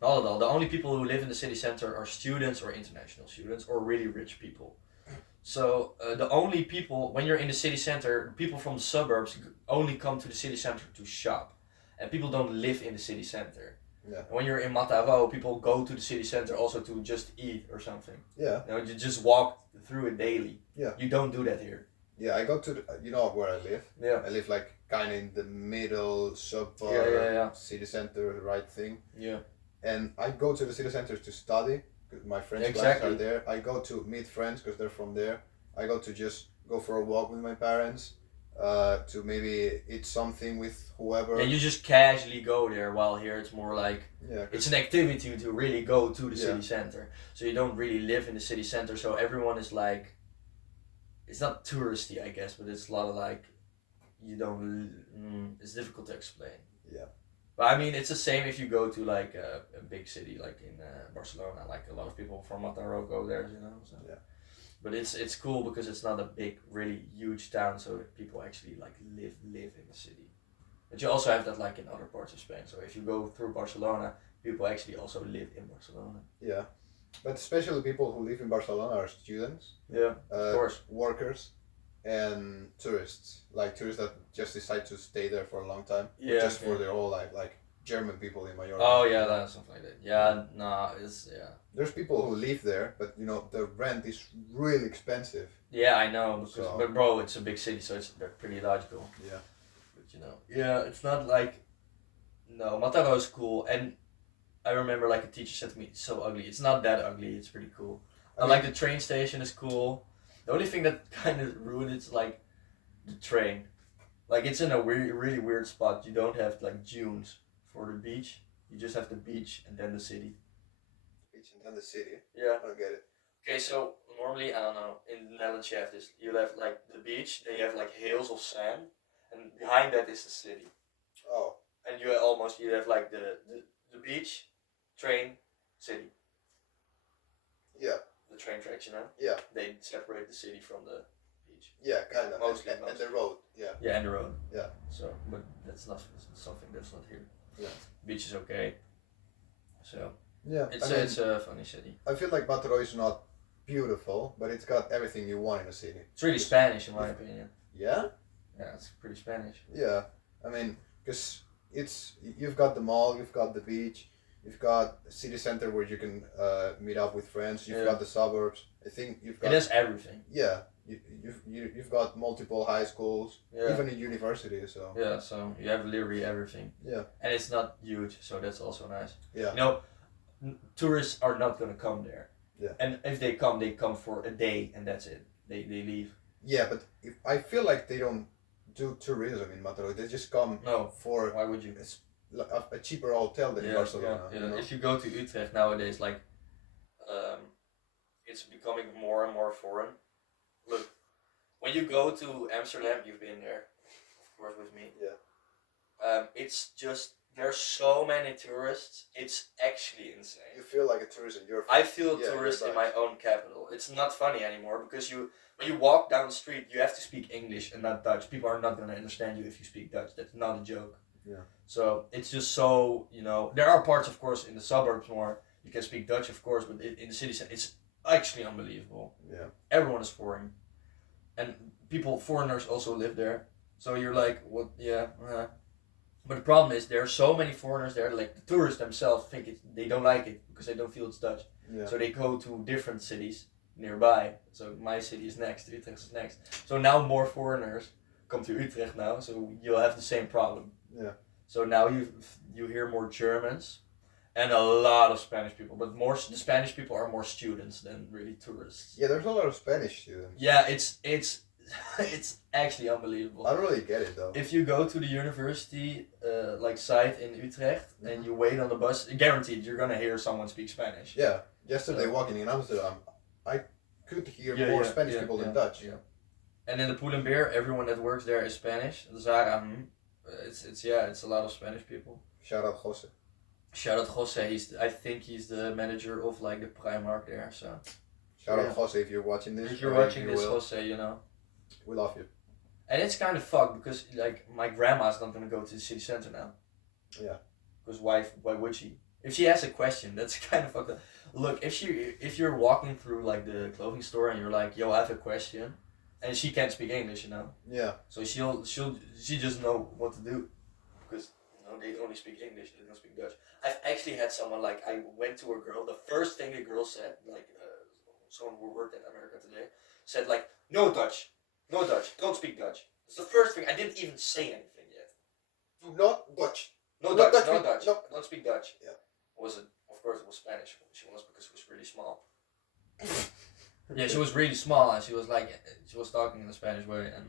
Not at all. The only people who live in the city center are students or international students or really rich people. So the only people, when you're in the city center, people from the suburbs only come to the city center to shop. And people don't live in the city center. Yeah. And when you're in Mataró, people go to the city center also to just eat or something. Yeah. You just walk through it daily. Yeah. You don't do that here. Yeah, I go to where I live. Yeah. I live like kind of in the middle suburb, city center, right thing. Yeah. And I go to the city center to study because my friends' classes are there. I go to meet friends because they're from there. I go to just go for a walk with my parents, to maybe eat something with whoever. Yeah, you just casually go there, while here it's more like it's an activity to really go to the city center. So you don't really live in the city center, so everyone is like, it's not touristy, I guess, but it's a lot of like, it's difficult to explain. Yeah. But I mean, it's the same if you go to like a big city like in Barcelona. Like a lot of people from Mataró go there, So. Yeah. But it's cool because it's not a big, really huge town, so people actually like live in the city. But you also have that like in other parts of Spain. So if you go through Barcelona, people actually also live in Barcelona. Yeah, but especially people who live in Barcelona are students. Yeah, of course. Workers. and tourists, like tourists that just decide to stay there for a long time, Yeah. just for their whole life, like German people in Mallorca. Oh yeah, that's something like that. Yeah, no, it's There's people who live there, but the rent is really expensive. Yeah, I know. Because, So- but bro, it's a big city, so they're pretty logical. Yeah. But yeah, it's not like no, Mataro is cool, and I remember like a teacher said to me, "It's so ugly." It's not that ugly. It's pretty cool. I like the train station is cool. The only thing that kind of ruined it's like the train. Like it's in a really weird spot. You don't have like dunes for the beach. You just have the beach and then the city. Beach and then the city. Yeah. I don't get it. Okay, so normally, I don't know, in the Netherlands you have this. You have like the beach, then you have like hills of sand, and behind that is the city. Oh. And you have like the beach, train, city. Yeah. The train tracks, Yeah. They separate the city from the beach. Yeah, kind of. Mostly. And the road. Yeah. Yeah, and the road. Yeah. So, but that's not something that's not here. Yeah. Beach is okay. So Yeah. it's a funny city. I feel like Batero is not beautiful, but it's got everything you want in a city. It's really Spanish in my opinion. Yeah. Yeah, it's pretty Spanish. Yeah. I mean, because you've got the mall, you've got the beach, you've got a city center where you can meet up with friends. You've got the suburbs. I think you've got. It has everything. Yeah. You've got multiple high schools, Yeah. even a university. So. Yeah, so you have literally everything. Yeah. And it's not huge, so that's also nice. Yeah. Tourists are not gonna come there. Yeah. And if they come for a day and that's it. They leave. Yeah, but I feel like they don't do tourism in Mataro. They just come for Why would you? a cheaper hotel than in Barcelona. Yeah. You know? If you go to Utrecht nowadays, like, it's becoming more and more foreign. Look, when you go to Amsterdam, you've been there, of course, with me. Yeah. It's just there's so many tourists. It's actually insane. You feel like a tourist in Europe. I feel tourist in my own capital. It's not funny anymore because when you walk down the street, you have to speak English and not Dutch. People are not gonna understand you if you speak Dutch. That's not a joke. Yeah. So it's just so there are parts, of course, in the suburbs more you can speak Dutch, of course, but in the city center, it's actually unbelievable. Yeah. Everyone is foreign, and foreigners also live there. So you're like, what? Yeah. But the problem is there are so many foreigners there. Like the tourists themselves they don't like it because they don't feel it's Dutch. Yeah. So they go to different cities nearby. So my city is next. Utrecht is next. So now more foreigners come to Utrecht now. So you'll have the same problem. Yeah. So now you hear more Germans, and a lot of Spanish people. But the Spanish people are more students than really tourists. Yeah, there's a lot of Spanish students. Yeah, it's it's actually unbelievable. I don't really get it though. If you go to the university site in Utrecht and you wait on the bus, guaranteed you're gonna hear someone speak Spanish. Yeah. Yesterday walking in Amsterdam, I could hear more Spanish people than Dutch. Yeah. And in the Pull and Bear, everyone that works there is Spanish. The Zara, it's a lot of Spanish people. Shout out Jose. Shout out Jose. I think he's the manager of like the Primark there. So. Shout out Jose if you're watching this. If you're watching this, Jose, we love you. And it's kind of fucked because like my grandma's not gonna go to the city center now. Yeah. Because why would she? If she has a question, that's kind of fucked up. Look, if you're walking through like the clothing store and you're like, yo, I have a question, and she can't speak English, Yeah. So she just know what to do, because they only speak English, they don't speak Dutch. I've actually had someone like I went to a girl. The first thing the girl said, like someone who worked in America today, said like, no Dutch, don't speak Dutch. It's the first thing. I didn't even say anything yet. Do not Dutch. No Not Dutch, Dutch, no Dutch. no. Don't speak Dutch. Yeah. Of course it was Spanish. She was because she was really small. Yeah, she was really small and she was talking in a Spanish way and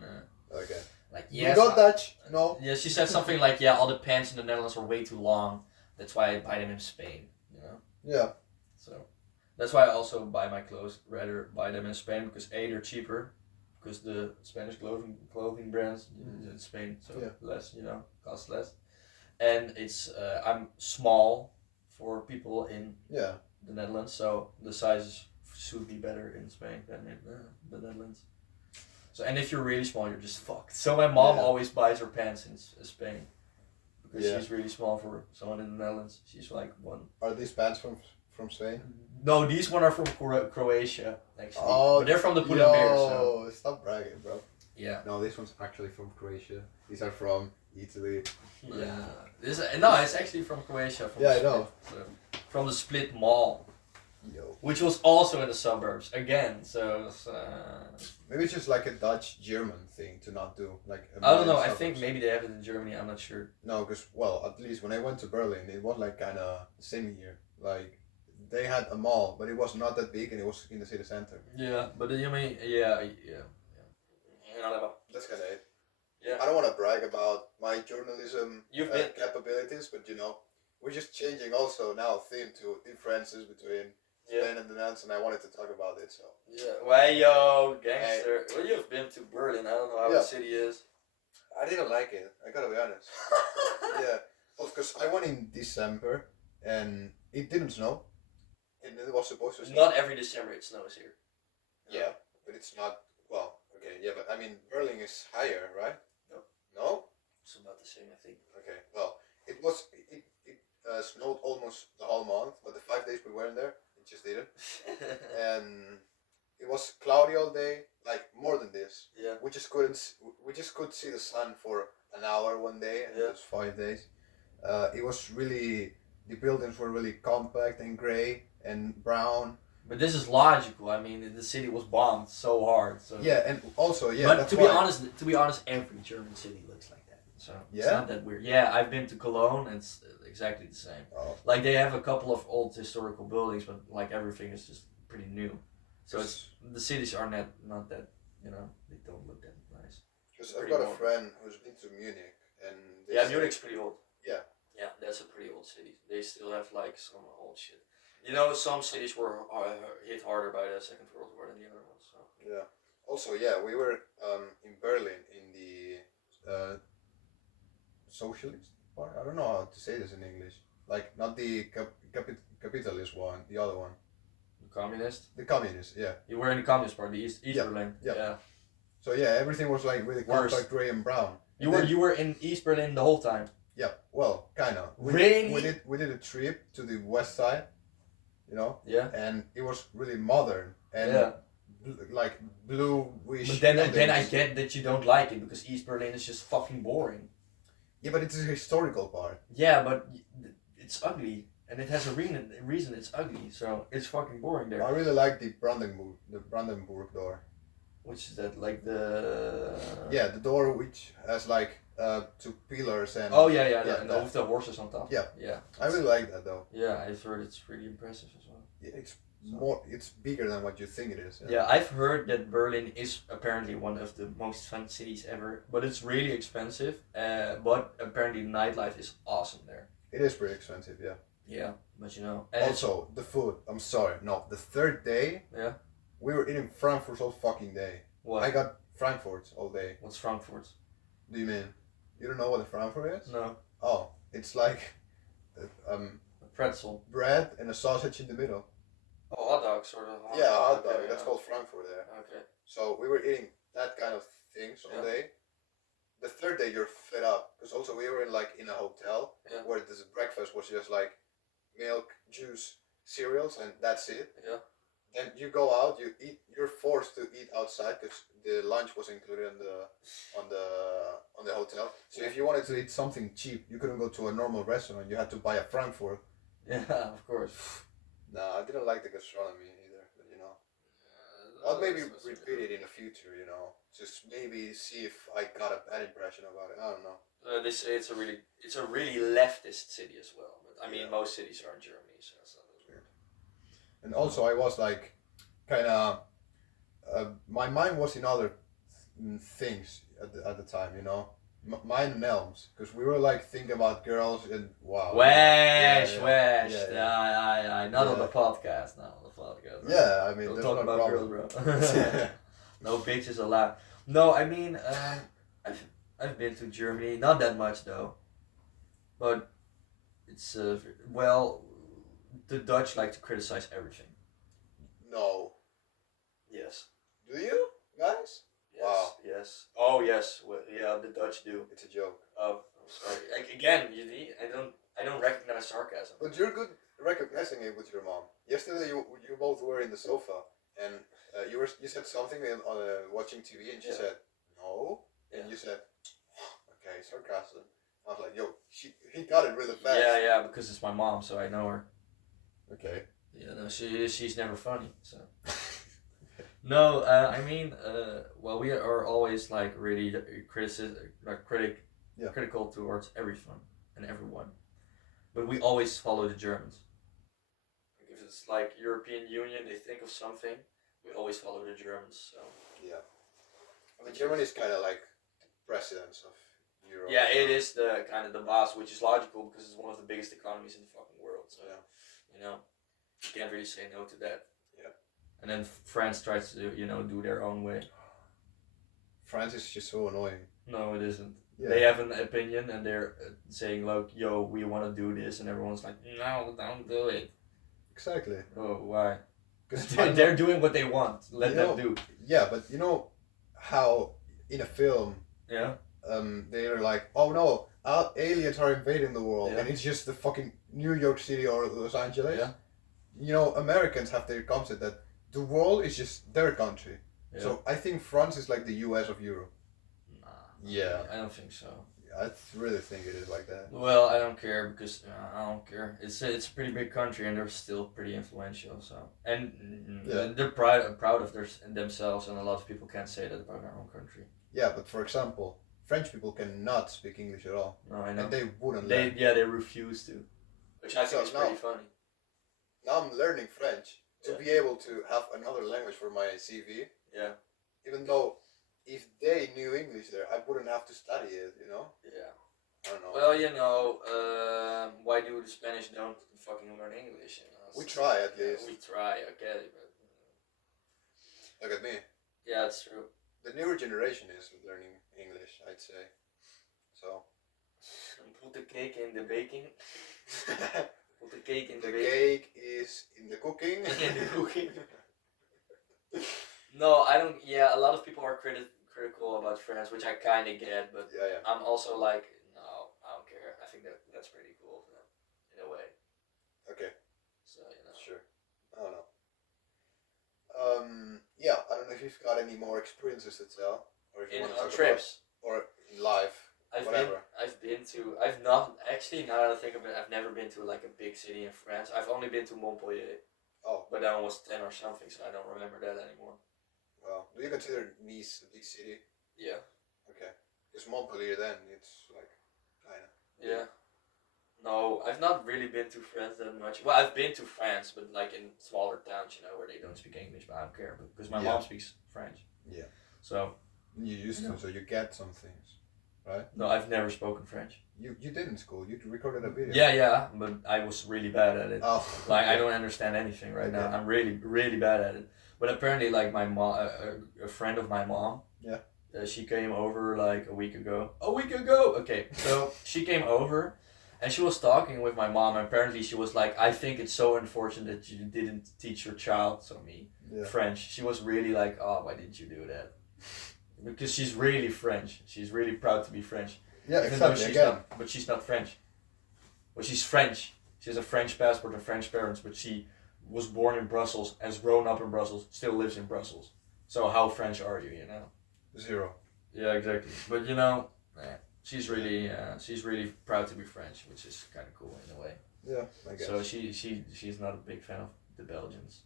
Okay. like You got Dutch? No. Yeah, she said something like all the pants in the Netherlands are way too long. That's why I buy them in Spain. Yeah. So that's why I also buy my clothes rather buy them in Spain because they're cheaper. Because the Spanish clothing brands in Spain, so less, cost less, and it's I'm small for people in the Netherlands, so the sizes should be better in Spain than in the Netherlands. So and if you're really small, you're just fucked. So my mom always buys her pants in Spain because she's really small for someone in the Netherlands. She's like one. Are these pants from Spain? No, these one are from Croatia actually. Oh, but they're from the Pull and Bear. So stop bragging, bro. Yeah. No, this one's actually from Croatia. These are from Italy. Yeah. It's actually from Croatia. From Yeah, the I know. Split, from the Split Mall, Yo. which was also in the suburbs again. So it's, Maybe it's just like a Dutch-German thing to not do. Like I don't know. I suburbs. think maybe they have it in Germany. I'm not sure. No, because, well, at least when I went to Berlin, it was like kind of the same here. Like, they had a mall, but it was not that big and it was in the city center. Yeah, but you mean yeah. That's kind of it. Yeah. I don't want to brag about my journalism You've been- capabilities, but you know, we're just changing also now theme to differences between Spain and the Netherlands, and I wanted to talk about it. So Yeah. Well, yo, gangster. Well, you've been to Berlin. I don't know how Yeah. the city is. I didn't like it. I gotta be honest. Yeah, because I went in December and it didn't snow, and it was supposed to snow. Not every December it snows here. Yeah, but it's not. Well, okay, yeah, but I mean, Berlin is higher, right? No. No? It's about the same, I think. Okay, well, it snowed almost the whole month, but the 5 days we weren't there, it just didn't. And it was cloudy all day, like more than this. Yeah. We just could see the sun for an hour one day, and Yeah. it was 5 days. It was really, the buildings were really compact and gray and brown. But this is logical. I mean, the city was bombed so hard. So. Yeah, and also, yeah. But that's to why. be honest, every German city looks like that. So it's Yeah? not that weird. Yeah, I've been to Cologne, and it's exactly the same. Oh. Like they have a couple of old historical buildings, but like everything is just pretty new. So it's the cities are not that, you know, they don't look that nice. Because I've pretty got a old. friend who's been to Munich, and they Yeah, say- Munich's pretty old. Yeah. Yeah, that's a pretty old city. They still have like some old shit. You know, some cities were hit harder by the Second World War than the other ones. So. Yeah. Also, yeah, we were in Berlin in the socialist part. I don't know how to say this in English. Like not the capitalist one, the other one. The communist. The communist, yeah. You were in the communist part, the East Yeah, Berlin. yeah. Yeah. So yeah, everything was like really Worse. compact, gray and brown. You were in East Berlin the whole time. Yeah, well, kind of. Really? We did a trip to the west side, you know, Yeah. and it was really modern and Yeah. like bluish. But then I buildings. get that you don't like it because East Berlin is just fucking boring. Yeah, but it's a historical part. Yeah, but it's ugly, and it has a reason it's ugly. So it's fucking boring there. I really like the Brandenburg door. Which is that like the? Yeah, the door which has like two pillars and. Oh yeah, Yeah, and that. with the horses on top. Yeah. Yeah. I really like that though. Yeah, I've heard it's pretty impressive as well. Yeah, it's bigger than what you think it is. Yeah, I've heard that Berlin is apparently one of the most fun cities ever, but it's really expensive. But apparently nightlife is awesome there. It is pretty expensive, yeah. Yeah, but you know. Also, the food. I'm sorry. No, the third day. Yeah. We were eating Frankfurt all fucking day. What? I got Frankfurt all day. What's Frankfurt? Do you mean? You don't know what a Frankfurt is? No. Oh, it's like A pretzel. bread and a sausage in the middle. Oh, hot dog sort of. Yeah, a hot dog. Okay, That's yeah. called Frankfurt there. Okay. So we were eating that kind of things all Yeah. day. The third day you're fed up because also we were in a hotel Yeah. where this breakfast was just like milk, juice, cereals, and that's it. Yeah. Then you go out, you eat. You're forced to eat outside because the lunch was included on the hotel. So if you wanted to eat something cheap, you couldn't go to a normal restaurant. You had to buy a Frankfurt. Yeah, of course. No, I didn't like the gastronomy either. But you know, I'll maybe repeat it in the future. You know, just maybe see if I got a bad impression about it. I don't know. They say it's a really leftist city as well. But I mean, Yeah. most cities are in Germany, so it's not that weird. And also, I was like, kind of, my mind was in other things at the time, you know. Mine and Elms, because we were like thinking about girls and wow. Wesh. Yeah. Not on Yeah. the podcast. Not on the podcast. Bro. Yeah, I mean, Don't there's talk no about problem. girls, bro. No bitches allowed. No, I mean, I've been to Germany, not that much though, but it's well, the Dutch like to criticize everything. No. Yes. Do you, guys? Yes. Wow. Yes. Oh yes. Well, yeah, the Dutch do. It's a joke. Oh, I'm sorry. Like, again, I don't recognize sarcasm. But you're good recognizing it with your mom. Yesterday, you both were in the sofa, and you said something on watching TV, and she Yeah. said, no. And Yeah. you said, okay, sarcasm. I was like, yo, he got it really fast. Yeah, because it's my mom, so I know her. Okay. Yeah, no, she's never funny, so. No, I mean, well, we are always like really critical towards everything and everyone, but we always follow the Germans. Like if it's like European Union, they think of something, we always follow the Germans. So. Yeah. I mean, Germany is kind of like the presidents of Europe. Yeah, it is the kind of the boss, which is logical because it's one of the biggest economies in the fucking world. So, yeah. You know, you can't really say no to that. Yeah. And then France tries to, do their own way. France is just so annoying. No, it isn't. Yeah. They have an opinion and they're saying like, "Yo, we want to do this," and everyone's like, "No, don't do it." Exactly. Oh, why? Because they're doing what they want. Let them do. Yeah, but you know how in a film, Yeah. They're like, "Oh no, aliens are invading the world," Yeah. and it's just the fucking New York City or Los Angeles. Yeah. You know, Americans have their concept that the world is just their country. Yeah. So I think France is like the U.S. of Europe. Nah. Yeah. I don't think so. I really think it is like that. Well, I don't care because I don't care. It's a pretty big country and they're still pretty influential. So they're proud of themselves, and a lot of people can't say that about their own country. Yeah, but for example, French people cannot speak English at all. No, I know. And they wouldn't. They refuse to, which I think is pretty funny. Now I'm learning French to be able to have another language for my CV. Yeah. Even though, if they knew English there, I wouldn't have to study it, you know? Yeah. I don't know. Well, why do the Spanish don't fucking learn English? We try at least. We try, okay, but... Look at me. Yeah, it's true. The newer generation is learning English, I'd say. So... Put the cake in the baking. Put the cake in the baking. baking. The cake is in the cooking. In the cooking. No, I don't. Yeah, a lot of people are critical about France, which I kind of get, but yeah. I'm also like, no, I don't care. I think that's pretty cool of them, in a way. Okay. So Sure. I don't know. Yeah, I don't know if you've got any more experiences to tell, or if you want to talk trips about, or in life. I've not actually, now that I think of it, I've never been to like a big city in France. I've only been to Montpellier. Oh. But that one was 10 or something, so I don't remember that anymore. Well, do you consider Nice a big city? Yeah. Okay. Because Montpellier then, it's like, kinda. Yeah. No, I've not really been to France that much. Well, I've been to France, but like in smaller towns, where they don't speak English, but I don't care, because my mom speaks French. Yeah. So. You used to, so you get some things, right? No, I've never spoken French. You did in school. You recorded a video. Yeah, but I was really bad at it. Oh. Like I don't understand anything right now. I'm really, really bad at it. But apparently, like my mom, a friend of my mom. Yeah. She came over like a week ago. Okay, so she came over, and she was talking with my mom. And apparently, she was like, "I think it's so unfortunate that you didn't teach your child, so me, French." She was really like, "Oh, why didn't you do that?" Because she's really French. She's really proud to be French. Yeah, exactly. But she's not French. Well, she's French. She has a French passport and French parents, but she was born in Brussels, has grown up in Brussels, still lives in Brussels. So how French are you, Zero. Yeah, exactly. But she's really proud to be French, which is kind of cool in a way. Yeah, I guess. So she's not a big fan of the Belgians.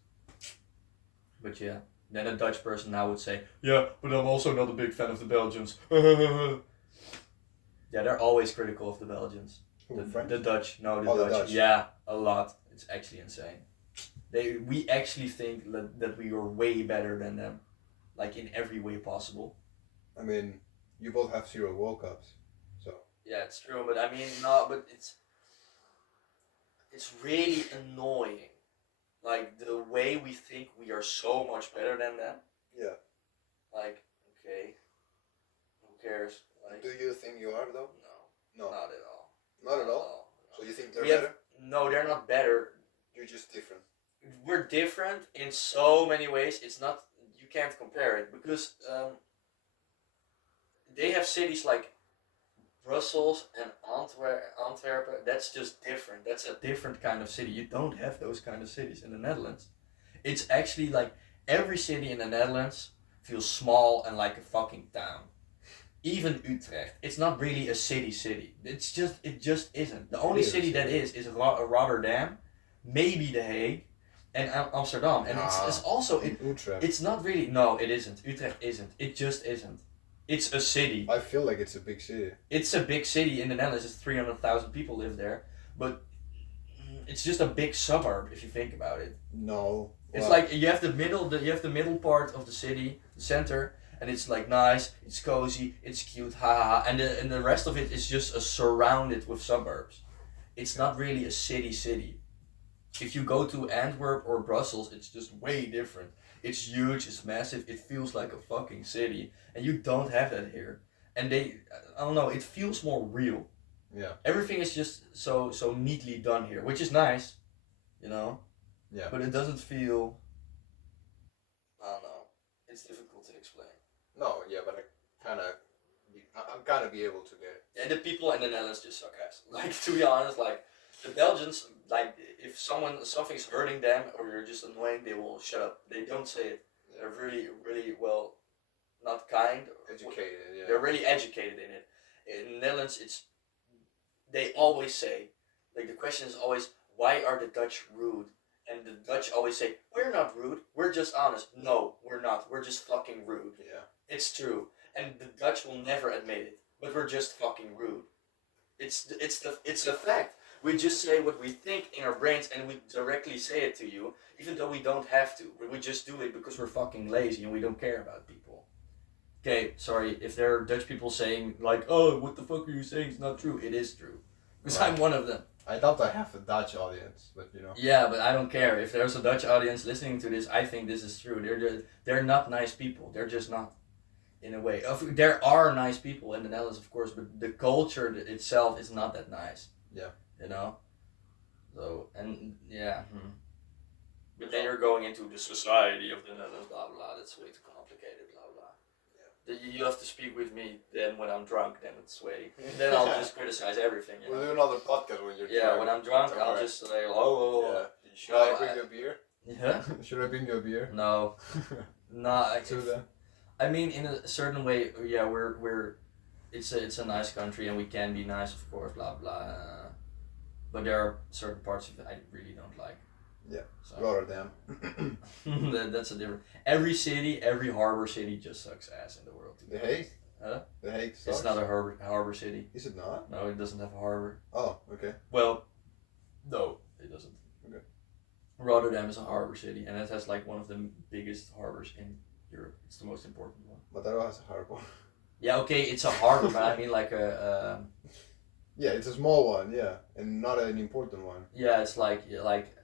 But yeah. Then a Dutch person now would say, "Yeah, but I'm also not a big fan of the Belgians." Yeah, they're always critical of the Belgians. The Dutch. No, the Dutch. Yeah, a lot. It's actually insane. We actually think that we are way better than them, like in every way possible. I mean, you both have 0 World Cups, so. Yeah, it's true, but I mean, no, but it's really annoying. Like, the way we think we are so much better than them. Yeah. Like, okay. Who cares? Like, do you think you are, though? No. Not at all. Not at all? So you think they're better? No, they're not better. You're just different. We're different in so many ways. It's not... You can't compare it. Because they have cities like Brussels and Antwerp, that's just different. That's a different kind of city. You don't have those kind of cities in the Netherlands. It's actually like every city in the Netherlands feels small and like a fucking town. even Utrecht, it's not really a city. It just isn't. The only It is a city that city. is Rotterdam, maybe The Hague, and Amsterdam. And it's also Utrecht. it's not really. No, it isn't. Utrecht isn't. It just isn't. It's a city. I feel like it's a big city. It's a big city in the Netherlands. It's 300,000 people live there, but it's just a big suburb if you think about it. No. It's like you have the middle part of the city, the center, and it's like nice, it's cozy, it's cute, haha, and the rest of it is just surrounded with suburbs. It's not really a city. If you go to Antwerp or Brussels, it's just way different. It's huge, it's massive, it feels like a fucking city, and you don't have that here. And I don't know, it feels more real. Yeah. Everything is just so neatly done here, which is nice, you know. Yeah. But it doesn't feel. I don't know. It's difficult to explain. No, yeah, but I'm kind of be able to get it. And the people in the Netherlands just suck ass. Like, to be honest, like the Belgians, like if something's hurting them or you're just annoying, they will shut up. They don't say it. They're really well, not kind. Educated, yeah. They're really educated in it. In the Netherlands, they always say, like the question is always, why are the Dutch rude? And the Dutch always say, we're not rude, we're just honest. No, we're not. We're just fucking rude. Yeah. It's true. And the Dutch will never admit it. But we're just fucking rude. It's a fact. We just say what we think in our brains and we directly say it to you, even though we don't have to. We just do it because we're fucking lazy and we don't care about people. Okay, sorry, if there are Dutch people saying like, oh, what the fuck are you saying? It's not true. It is true. Because Right. I'm one of them. I doubt I have a Dutch audience, but you know. Yeah, but I don't care. If there's a Dutch audience listening to this, I think this is true. They're not nice people. They're just not, in a way. There are nice people in the Netherlands, of course, but the culture itself is not that nice. Yeah. You know? So, and yeah. But then you're going into the society of the Netherlands, blah, blah. That's way too complicated, blah, blah. You have to speak with me then when I'm drunk, then it's way. Then I'll just criticize everything. You know? We'll do another podcast when you're Yeah, drunk. when I'm drunk, I'll Alright. just say, oh, Yeah. Should No, I bring you a beer? yeah. Should I bring you a beer? No, nah. Soda. I mean, in a certain way, yeah, we're. It's a nice country and we can be nice, of course, blah blah. But there are certain parts of it I really don't like. Yeah. So Rotterdam. that's a different. Every city, every harbor city just sucks ass in the world. The Hague? Huh? The Hague sucks? It's not a harbor city. Is it not? No, it doesn't have a harbor. Oh, okay. Well, no, it doesn't. Okay. Rotterdam is a harbor city, and it has like one of the biggest harbors in Europe. It's the most important one. Madeira has a harbor. Yeah, okay, it's a harbor, but I mean like a. Yeah, it's a small one, yeah, and not an important one. Yeah, it's like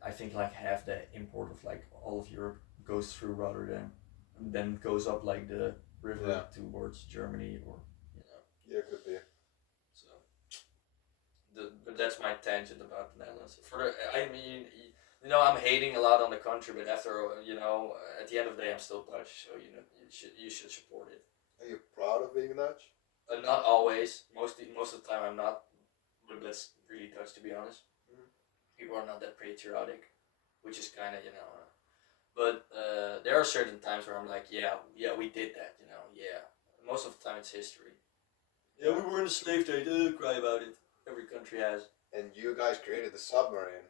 I think like half the import of like all of Europe goes through Rotterdam, and then goes up like the river towards Germany or you know. Yeah, could be. So, but that's my tangent about the Netherlands. I mean, you know, I'm hating a lot on the country, but after you know, at the end of the day, I'm still Dutch, so you know, you should support it. Are you proud of being Dutch? Not always. Most of the time, I'm not. But that's really Dutch, to be honest. People are not that patriotic, which is kind of, you know. But there are certain times where I'm like, yeah, we did that, you know, yeah. Most of the time it's history. Yeah, we were in a slave trade, cry about it. Every country has. And you guys created the submarine.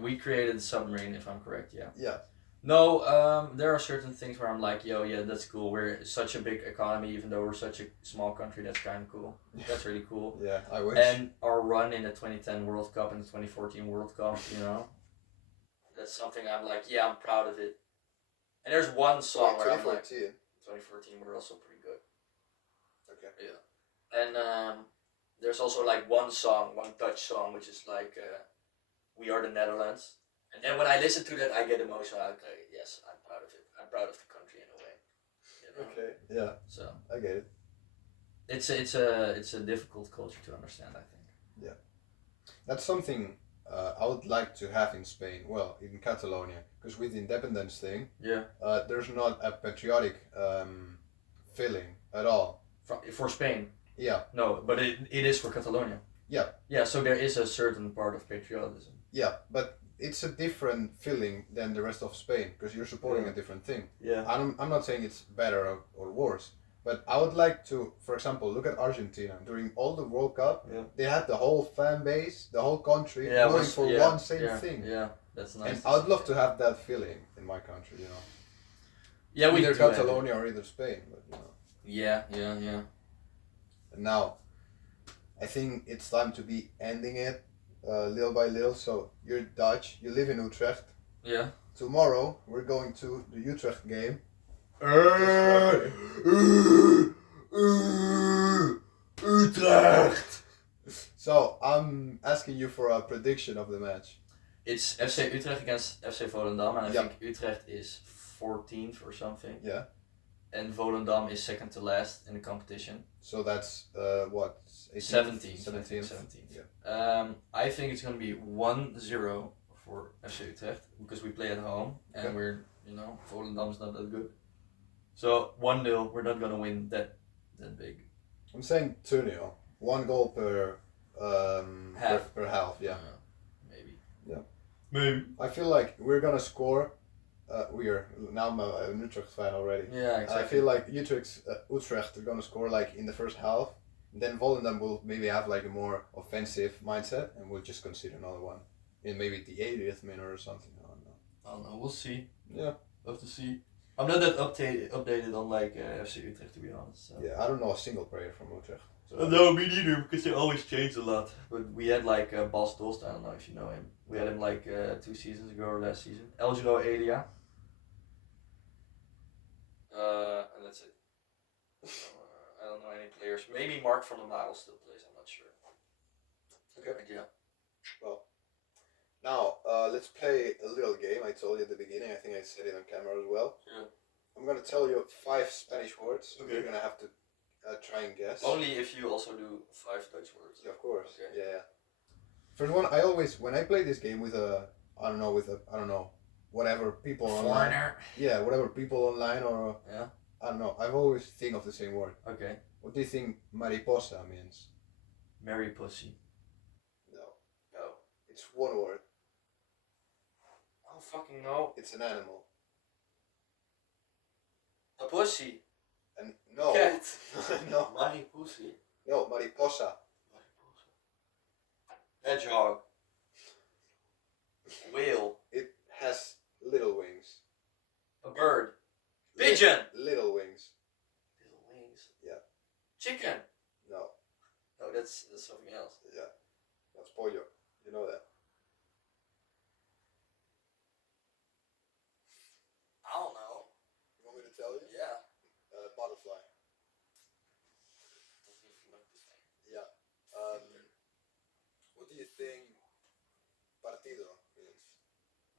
We created the submarine, if I'm correct, yeah. Yeah. No, there are certain things where I'm like, yo, yeah, that's cool. We're such a big economy, even though we're such a small country. That's kind of cool. That's really cool. Yeah, I wish. And our run in the 2010 World Cup and the 2014 World Cup, you know, that's something I'm like, yeah, I'm proud of it. And there's one song where I'm like, 2014 were also pretty good. Okay. Yeah. And there's also like one Dutch song, which is like, We Are the Netherlands. And then when I listen to that, I get emotional. I'm like, yes, I'm proud of it. I'm proud of the country in a way. You know? Okay. Yeah. So I get it. it's a difficult culture to understand, I think. Yeah. That's something I would like to have in Spain. Well, in Catalonia, because with the independence thing, Yeah. There's not a patriotic feeling at all. For Spain. Yeah. No, but it is for Catalonia. Yeah. Yeah, so there is a certain part of patriotism. Yeah, but it's a different feeling than the rest of Spain because you're supporting a different thing. Yeah. I'm not saying it's better or worse. But I would like to, for example, look at Argentina. During all the World Cup, Yeah. they had the whole fan base, the whole country Yeah, going for one same thing. Yeah, that's nice. And I would love to have that feeling in my country, you know. Yeah, we either do have it. Catalonia or either Spain, but you know. Yeah. And now, I think it's time to be ending it little by little. So you're Dutch, you live in Utrecht. Yeah. Tomorrow we're going to the Utrecht game. Utrecht. So I'm asking you for a prediction of the match. It's FC Utrecht against FC Volendam, and I think Utrecht is 14th or something. Yeah. And Volendam is second to last in the competition. So that's what? 17th. 17th. Yeah. I think it's gonna be 1-0 for FC Utrecht because we play at home and we're, you know, Volendam's not that good. So 1-0, we're not gonna win that big. I'm saying 2-0. 1 goal per half. per half. Yeah. Maybe. Yeah. Maybe. I feel like we're gonna score. Now I'm an Utrecht fan already. Yeah, exactly. I feel like Utrecht are gonna score like in the first half. Then Volendam will maybe have like a more offensive mindset, and we'll just concede another one in maybe the 80th minute or something. I don't know. We'll see. Yeah. Love to see. I'm not that updated on like FC Utrecht, to be honest. So. Yeah, I don't know a single player from Utrecht. So. No, me neither, because they always change a lot. But we had like Bas Dost, I don't know if you know him. We had him like 2 seasons ago or last season. Elgiro Elia. And that's it. I don't know any players. Maybe Mark van der Marel still plays, I'm not sure. Okay. But yeah. Well, now let's play a little game. I told you at the beginning, I think I said it on camera as well. Yeah. I'm gonna tell you 5 Spanish words. Okay. You're gonna have to try and guess. Only if you also do 5 Dutch words. Yeah, of course. Okay. Yeah. First one, when I play this game with I don't know, whatever people online. Foreigner. Yeah, whatever people online or Yeah. I don't know. I've always think of the same word. Okay. What do you think mariposa means? Marry pussy. No. No. It's one word. I don't fucking know. It's an animal. A pussy. And no. Cat. No. Marry pussy. No, mariposa. Hedgehog. Whale. It has little wings. A bird. Pigeon. Little wings. Little wings. Yeah. Chicken. No. No, that's something else. Yeah. That's pollo. You know that. I don't know. You want me to tell you? Yeah. Butterfly. Yeah. What do you think partido means?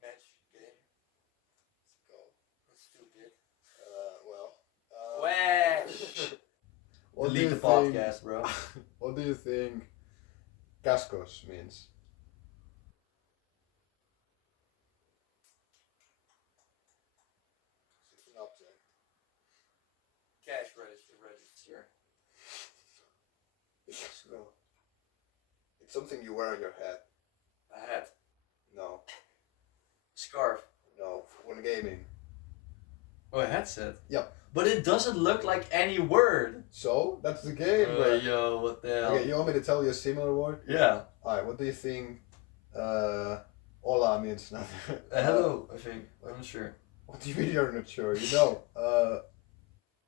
Match. Game. Let's go. That's stupid. Well. What Delete the podcast, bro. What do you think cascos means? It's an object. Cash register. No. It's something you wear on your head. A hat. No. Scarf. No. When gaming. Oh, a headset. Yep. But it doesn't look like any word. So that's the game, bro. Yo, what the hell? Okay, you want me to tell you a similar word? Yeah. Alright, what do you think hola means nothing? Hello, I think. I'm not sure. What do you mean you're not sure? You know.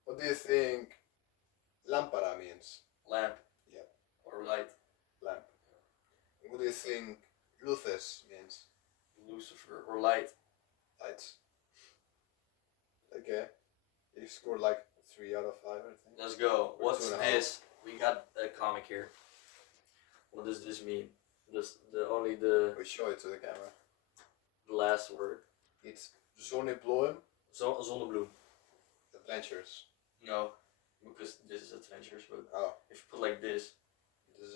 What do you think lámpara means? Lamp. Yeah. Or light. Lamp. And what do you think luces means? Lucifer. Or light. Lights. Okay. You scored like 3 out of 5, I think. Let's go. Or What's 2.5. this? We got a comic here. What does this mean? Only the We show it to the camera. last word. It's zonnebloem Zonnebloem. adventures. No, because this is adventures. But Oh. if you put like this.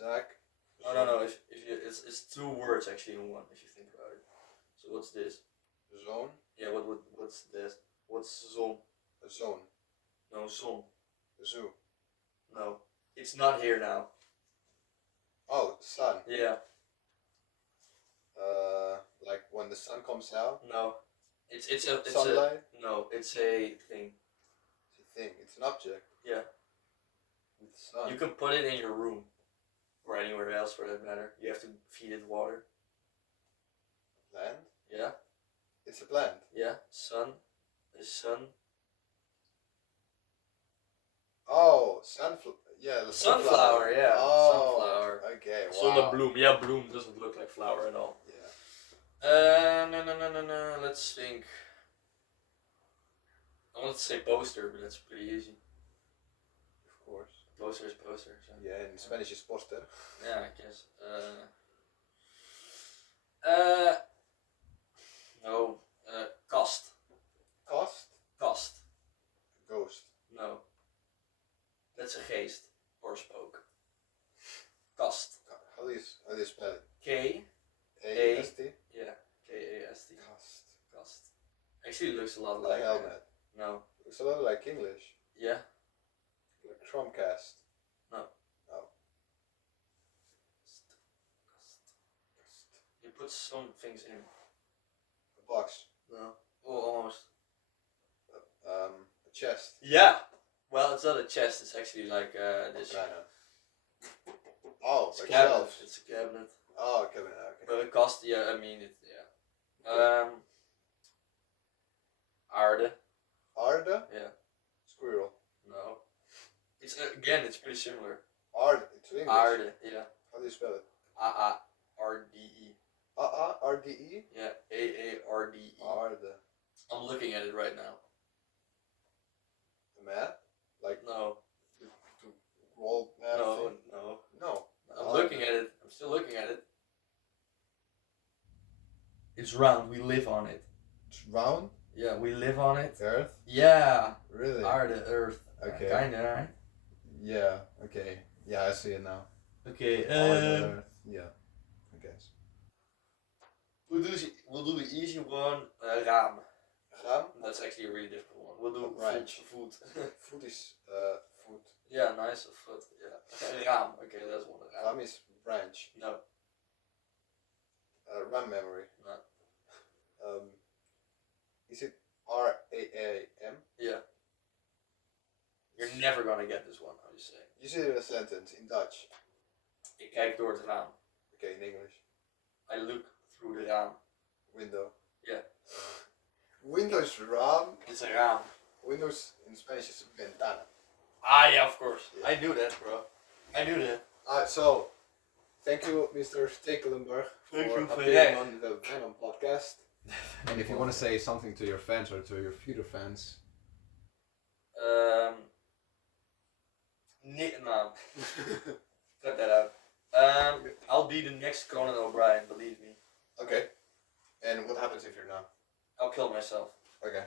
Zak. No. If you, it's 2 words actually in one. If you think about it. So what's this? Zone. Yeah. What's this? What's zon? A zone. No, zon. A zoo. No, it's not here now. Oh, sun. Yeah. Like when the sun comes out. No. It's Sunlight. no. It's a thing. It's a thing. It's an object. Yeah. With sun. You can put it in your room. Or anywhere else for that matter. You have to feed it water. Plant? Yeah. It's a plant. Yeah. Sun. The sun. Oh, sunflower. Yeah, the Sunflower, yeah. Oh, Sunflower. okay, wow. Sonnebloem. Yeah, bloom doesn't look like flower at all. Yeah. No. Let's think. I want to say poster, but that's pretty easy. Of course. Poster is poster. So. Yeah, in Spanish is poster. Yeah, I guess. No. Kast. Cost? Kast. Ghost. No. That's a geest or spook. Kast. How do you spell it? K. A-S-T? Yeah. K-A-S-T. Cast. Kast. Actually, it looks a lot Like like. helmet. No. Looks a lot like English. Yeah. Like Chromecast. No. Oh. You put some things in. A box. No. Oh, almost. A chest. Yeah. Well, it's not a chest. It's actually like this. Kinda. Oh, It's a like cabinet. shelves. It's a cabinet. Oh, cabinet, okay. But it cost. Yeah, I mean it. Yeah. Aarde. Arde? Yeah. Squirrel. No. It's again. It's pretty similar. Arde. To English. Aarde. Yeah. How do you spell it? A-A-R-D-E. R-D-E? Yeah. A-A-R-D-E. Arde. I'm looking at it right now. A man? Like No. to roll man No. thing? No. No. I'm looking at it. I'm still looking at it. It's round. We live on it. It's round? Yeah, we live on it. Earth? Yeah. Really? Aarde, Earth. Okay. Kinda, right? Yeah, okay. Yeah, I see it now. Okay. Arde, Earth. Yeah, I guess. We'll do the easy one. Raam. Raam? That's actually a really difficult one. We'll do Branch. food. Food is food. Yeah, nice. Food. Yeah. Raam. Okay, that's one. Raam. Ram is branch. No. RAM memory. No. Is it R-A-A-M? Yeah. You're never gonna get this one. How do you say? Use it in a sentence in Dutch. Ik kijk door het raam. Okay, in English. I look through the raam. Window. Yeah. Windows RAM. It's a raam. Windows in Spanish is ventana. Ah, yeah, of course. Yeah. I knew that, bro. I knew that. So, thank you, Mr. Stekelenburg, Thank for you for appearing that. on the Venom podcast. And if you want to say something to your fans or to your future fans, No. Cut that out. I'll be the next Conan O'Brien, believe me. okay. And what happens if you're not? I'll kill myself. Okay.